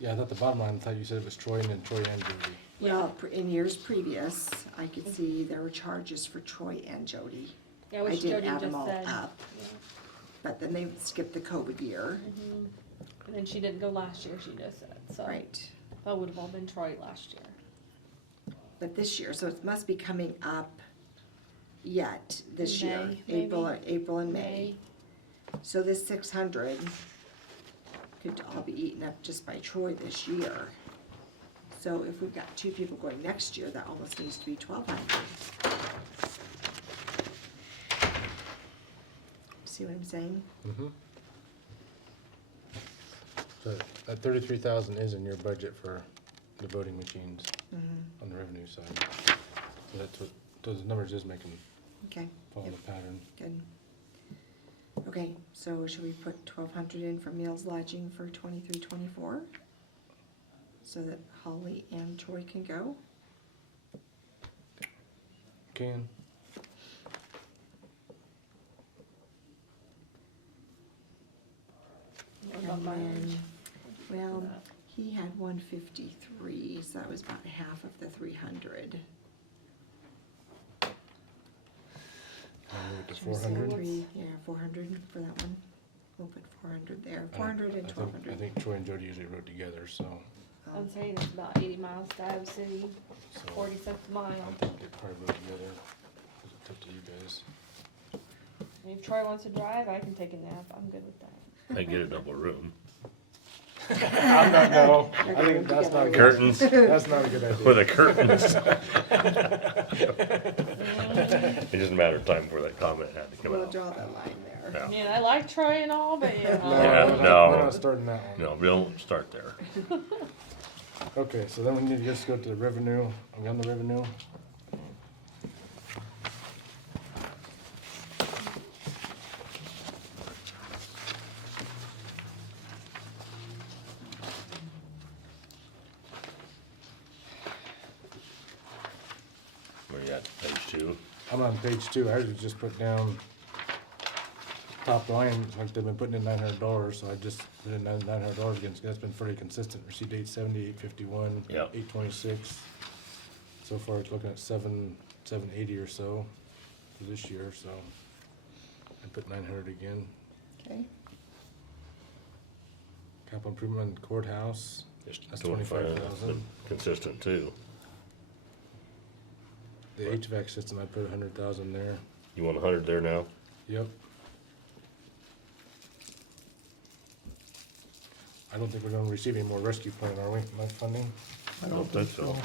Yeah, I thought the bottom line, I thought you said it was Troy and then Troy and Jody. Well, in years previous, I could see there were charges for Troy and Jody. Yeah, I which didn't Jody add just them all said. up, Yeah. but then they skipped the COVID year. And then she didn't go last year, she just said, so. Right. That would have all been Troy last year. But this year, so it must be coming up yet this year, May, April and May. So this 600 could all be eaten up just by Troy this year. So if we've got 2 people going next year, that almost needs to be 1,200. See what I'm saying? Mm-hmm. So that 33,000 is in your budget for the voting machines on the revenue side. So that's what, those numbers is making, Okay, follow Yep. the pattern. good. Okay, so should we put 1,200 in for meals lodging for 23, 24? So that Holly and Troy can go? Can, What about And mileage? then, well, He had 153, so that was about half of the 300. I'll move it to Should we say 400. Yeah, 400 for that one. We'll put 400 there, I 400 and think- 1200. I think Troy and Jody usually rode together, so, I'm saying it's about 80 miles to Iowa City, so 40 cents a I mile. think they probably rode together. It's up to you guys. And if Troy wants to drive, I can take a nap. I'm good with that. I get a double room. I'm not, no, I They're think that's not a good, Curtains that's not a good idea. with the curtains. It just a matter of time before that comment had to come We'll out. draw the line there. Yeah. I mean, I like Troy and all, but you No, know. Yeah, we're not- no. We're not starting that one. No, we don't start there. Okay, so then we need to just go to the revenue. Are we on the revenue? Where you at, page 2? I'm on page 2. I was just put down top line, like they've been putting in $900, so I just put in $900 again. So that's been fairly consistent. Received 870, 851, Yep. 826. So far, it's looking at 780 or so for this year. So I put 900 again. Okay, Capital improvement in the courthouse. Just That's 25,000. 25,000. Consistent too. The HVAC system, I put 100,000 there. You want 100 there now? Yep. I don't think we're gonna receive any more rescue plan, are we, Mike, funding? I don't think so.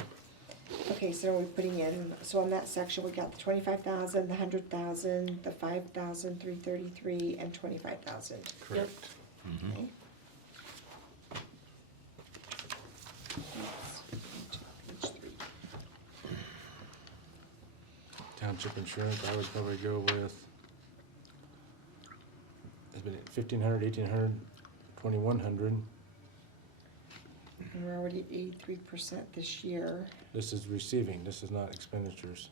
okay, so we're putting in, so on that section, we got the 25,000, the 100,000, the 5,000, 333, and 25,000. Correct. Okay. Page 3. Township insurance, I would probably go with, it's been 1,500, 1,800, 2,100. And we're already at 83% this year. This is receiving, this is not expenditures.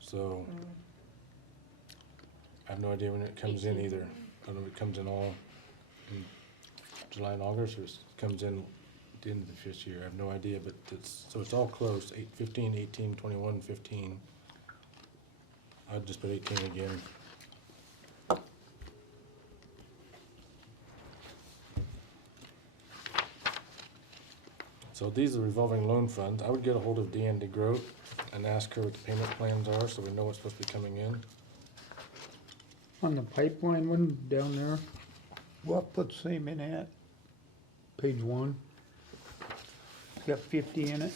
So, I have no idea when it comes in either. I don't know if it comes in all in July and August, or it comes in at the end of the first year. I have no idea, but it's, so it's all close, 15, 18, 21, 15. I'd just put 18 again. So these are revolving loan funds. I would get a hold of Deanne DeGroat and ask her what the payment plans are, so we know what's supposed to be coming in. On the pipeline one down there, what put same in at? Page 1. It's got 50 in it.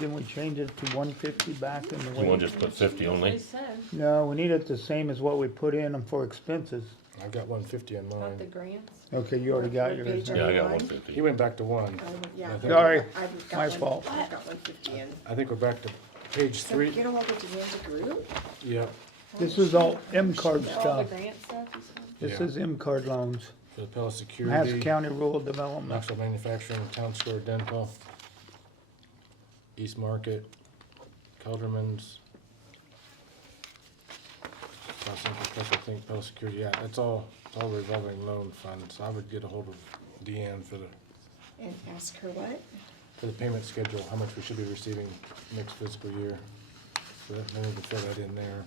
Then we changed it to 150 back in the You want way. to just put 50 They only? said, No, we need it the same as what we put in for expenses. I've got 150 on not the mine. grants. Okay, you already got What yours. page then. Yeah, I got Line? 150. He went back to 1. Yeah. I think- Sorry, I've got my one- fault. I've got 150 in. I think we're back to page So 3. get a hold of Deanne DeGroot. Yep, This is all M-card All the stuff. grant stuff you said? This Yeah. is M-card loans. for the Pella Mahaska Security, County Rural Development. Knoxville Manufacturing, Town Square Dental, East Market, Calderman's, South Central Trust, I think, Pella Security, yeah, it's all revolving loan funds. So I would get a hold of Deanne for And ask her what? the payment schedule, how much we should be receiving next fiscal year. So that, maybe we can fill that in there.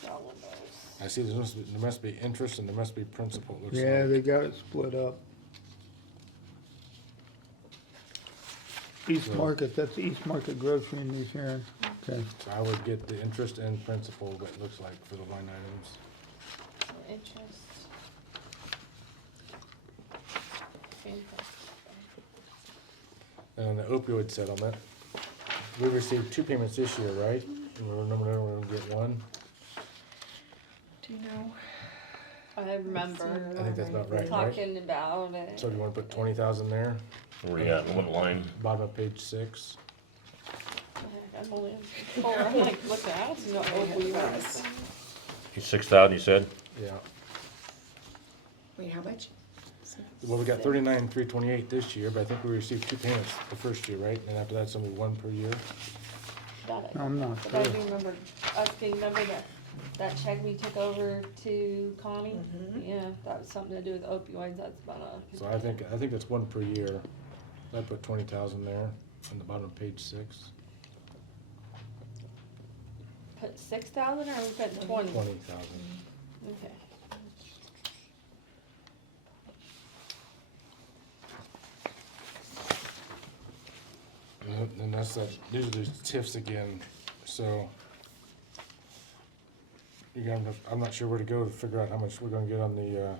It's all of those. I see there must be interest and there must be principal, it looks Yeah, like. they got it split up. East So- Market, that's East Market Grocery in New Sharon. Okay, So I would get the interest and principal, what it looks like for the line items. So interest. Interest. And on the opioid settlement, we received 2 payments this year, right? And we're gonna get 1. Do you know? I remember I think that's about right, right? talking about it. So do you wanna put 20,000 there? Where you at? What line? Bottom of page 6. I'm only on 4. I'm like, look, I don't know what we was. 6,000 you said? Yeah. Wait, how much? Well, we got 39,328 this year, but I think we received 2 payments the first year, right? And after that, it's only 1 per year. Got it. I'm not But I sure. do remember us getting, remember that That check we took over to Connie, Mhm. yeah, that was something to do with opioids, that's about So I think that's one per year. I put 20,000 there on the bottom of page 6. Put 6,000 or we put 20? 20,000. Okay. And that's that, these are the TIFs again, so. I'm not sure where to go to figure out how much we're gonna get on the,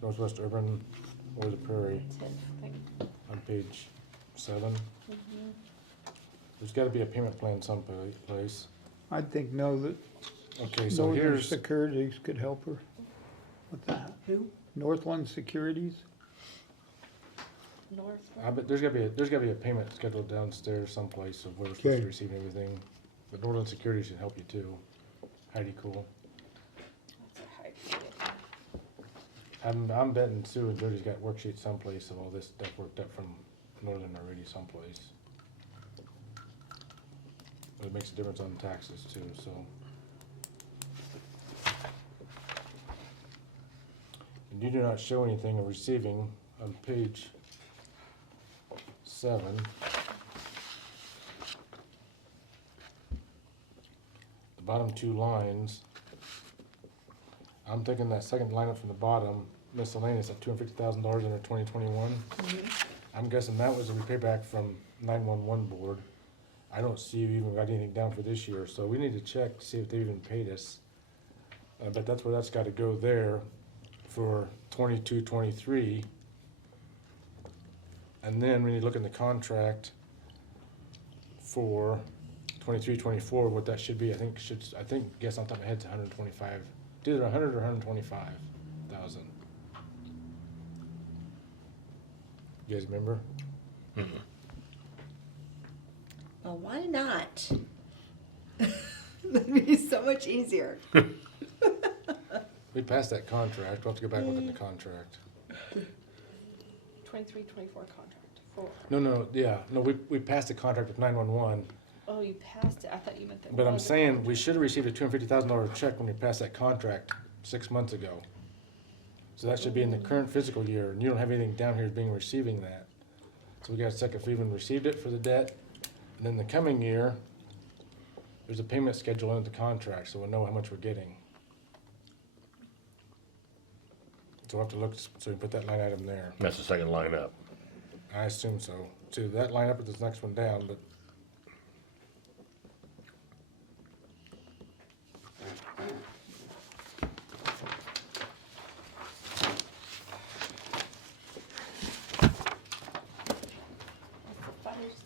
Northwest Urban or the Prairie Tip thing. on page 7. Mhm. There's gotta be a payment plan someplace. I think know that Okay, so Northern here's, Securities could help her with that. Who? Northland Securities, North. I bet there's gotta be a payment scheduled downstairs someplace of where we're supposed to Okay. receive everything. But Northern Security should help you too. Heidi Cool. That's a high ticket. I'm betting Sue and Jody's got worksheets someplace of all this stuff worked up from Northern already someplace. But it makes a difference on taxes too, so. And you do not show anything of receiving on page 7. The bottom 2 lines. I'm thinking that second line up from the bottom, miscellaneous at $250,000 under 2021. I'm guessing that was a repayback from 911 board. I don't see you even got anything down for this year, so we need to check to see if they even paid us. But that's where that's gotta go there for 22, 23. And then when you look in the contract for 23, 24, what that should be, I think guess on top of my head it's 125. It's either 100 or 125,000. You guys remember? Well, why not? That'd be so much easier. We passed that contract, we'll have to go back and look at the contract. 23, 24 contract. 4. No, we passed the contract with 911, Oh, you passed it. I thought you meant that. but I'm saying we should have received a $250,000 check when we passed that contract 6 months ago. So that should be in the current fiscal year, and you don't have anything down here as being receiving that. So we gotta check if we even received it for the debt, and then the coming year, there's a payment schedule in the contract, so we'll know how much we're getting. So we'll have to look, so we can put that line item there. That's the second line up. I assume so. So that line up with this next one down, but.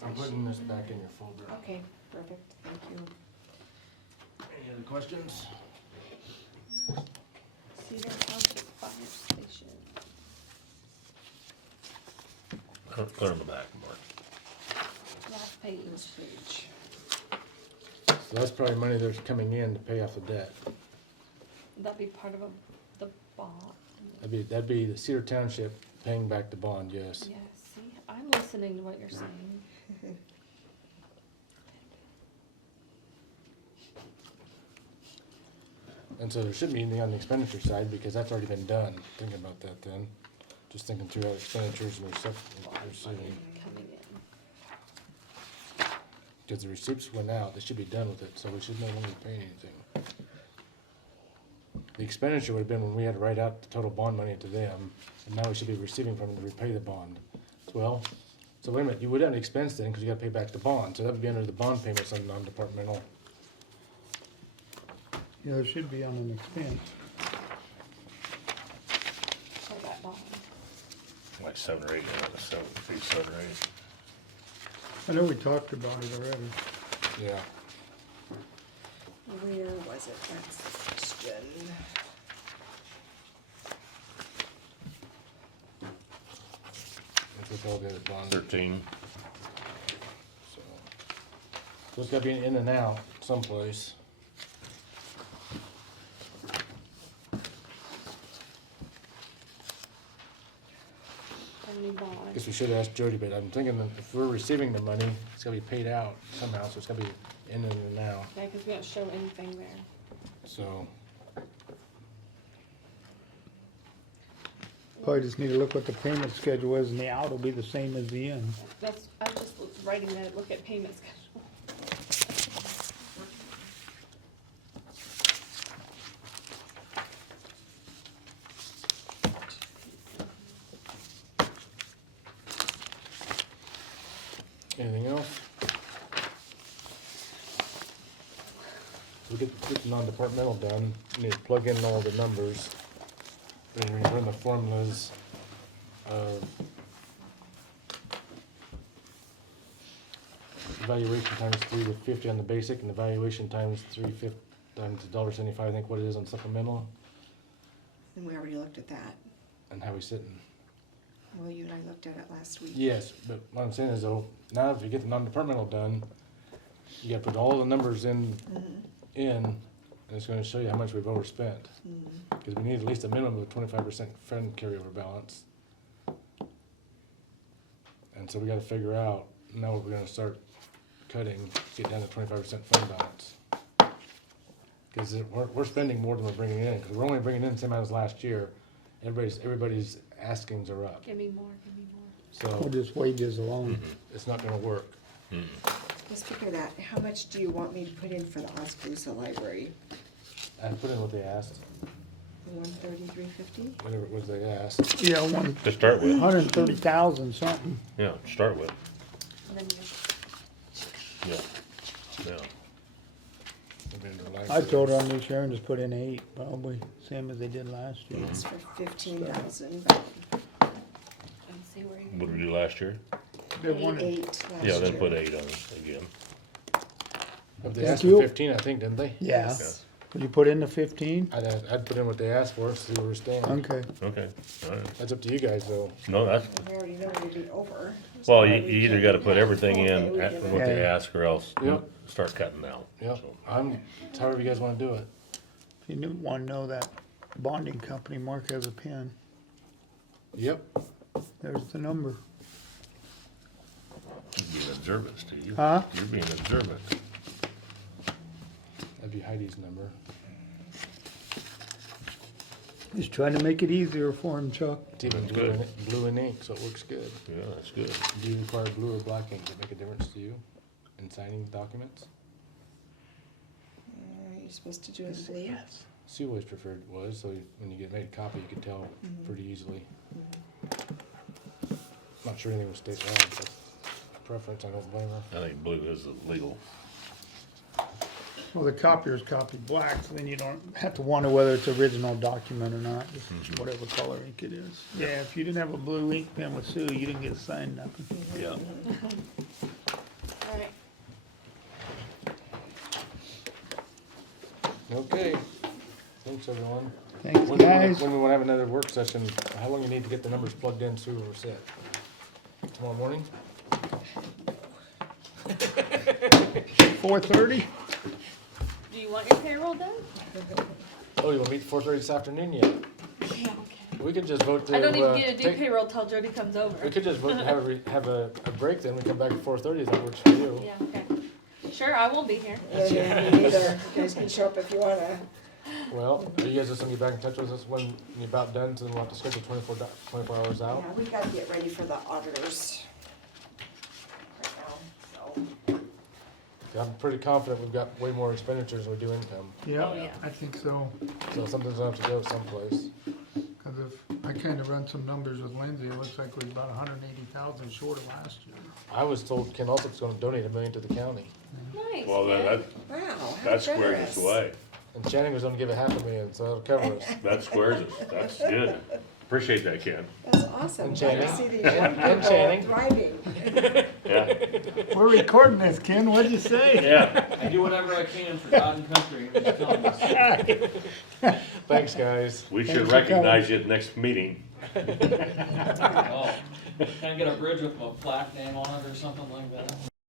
I'm putting this back in your folder. Okay, perfect, thank you. Any other questions? Cedar Township Fire Station. Go to the back, Mark. Last page. This page. So that's probably money that's coming in to pay off the debt. That'd be part of the bond. That'd be the Cedar Township paying back the bond, yes. Yeah, see, I'm listening to what you're saying. And so there shouldn't be anything on the expenditure side because that's already been done. Thinking about that then. Just thinking through our expenditures and receiving. Coming in. Because the receipts went out, they should be done with it, so we should no longer pay anything. The expenditure would have been when we had to write out the total bond money to them, and now we should be receiving from them to repay the bond. Well, so wait a minute, you would have an expense then, because you gotta pay back the bond, so that would be under the bond payments on non-departmental. yeah, it should be on an expense. For that bond. Like 7 or 8, page 7 or 8. I know we talked about it already. Yeah. Where was it? That's the question. If we all get a bond. 13. So it's gotta be in and out someplace. Any bond. Guess we should have asked Jody, but I'm thinking that if we're receiving the money, it's gotta be paid out somehow, so it's gotta be in and out. Yeah, because we don't show anything there. So, Probably just need to look what the payment schedule is, and the out will be the same as the in. That's, I just was writing that, look at payment schedule. anything else? So we get the non-departmental done, we need to plug in all the numbers. Then we run the formulas of evaluation times 3 with 50 on the basic, and evaluation times 350 times $1.75, I think what it is on supplemental, And we already looked at that. and how we sitting. Well, you and I looked at it last week. Yes, but what I'm saying is though, now if you get the non-departmental done, you gotta put all the numbers in, and it's gonna show you how much we've overspent. Cause we need at least a minimum of 25% fund carryover balance. And so we gotta figure out, now what we're gonna start cutting, get down to 25% fund balance. Cause we're spending more than we're bringing in, cause we're only bringing in the same amount as last year. Everybody's askings are up, Give me more, give me more. so Or just wages alone. it's not gonna work. Let's figure that. How much do you want me to put in for the Oskaloosa Library? I put in what they asked, 133.50? whatever it was they asked. Yeah, one, To start with, 130,000 something. yeah, to start with, And then you, yeah. I told her on this year and just put in 8, probably, same as they did last year. It's for 15,000, and see where you. What did we do last year? They wanted, 8 last year. Yeah, then put 8 on it again. They Thank asked for you. 15, I think, didn't they? yeah. Yes. Would you put in the 15? I'd put in what they asked for, see where we're staying. Okay. Okay, all right. That's up to you guys, though. No, that's, We already know we'll be over. well, So you we either can- gotta put everything Okay, in we at can- what they Yeah. ask, or else Yep. start cutting out. Yep, So, it's however you guys wanna do it. If you want to know that bonding company, Mark has a pen. Yep, There's the number. You're being observant, Steve. Huh? You're being observant. that'd be Heidi's number. Just trying to make it easier for him, Chuck. It's even That's blue good. blue in ink, so it works good. Yeah, that's good. Do you require blue or black ink? Does it make a difference to you in signing documents? You're supposed to do it blue? Sue always preferred it was, so when you get made a copy, you could tell pretty easily. Not sure anything would state wrong, but preference, I don't blame her. I think blue is legal. Well, the copiers copy black, so then you don't have to wonder whether it's original document or not, just whatever color ink it is. Yeah, if you didn't have a blue ink pen with Sue, you didn't get signed nothing. Yeah. Alright, Okay, thanks everyone. Thanks, When guys. we wanna have another work session, how long you need to get the numbers plugged in, Sue, or set? Tomorrow morning? 4:30? do you want your payroll done? Oh, you wanna meet 4:30 this afternoon yet? Yeah, okay. We could just vote to, I don't even get to do take- payroll till Jody comes over. we could just vote to have a break, then we come back at 4:30, if that works for you. Yeah, okay. Sure, I won't be here. Yeah, me neither. You guys can show up if you wanna. Well, are you guys just gonna get back in touch with us when you're about done, so then we'll have to schedule 24 hours out? Yeah, we gotta get ready for the auditors. Right now, so. I'm pretty confident we've got way more expenditures than we do income, Oh, yeah. I think so. so something's gonna have to go someplace. Cause if, I kinda run some numbers with Lindsay, it looks like we're about 180,000 short of last year. I was told Ken Alsop's gonna donate $1 million to the county, Nice. Well, yeah. Wow, how that squares us generous. away. and Channing was gonna give a $500,000, so that'll cover us. That squares us. That's good. Appreciate that, Ken. That's awesome. And Glad to Channing. see these young And people Channing. thriving. Yeah, We're recording this, Ken, what'd you say? yeah. I do whatever I can for God and country. I'm just telling you. Thanks, guys. We Thanks should for coming. recognize you at the next meeting. Oh, can I get a bridge with a plaque name on it or something like that?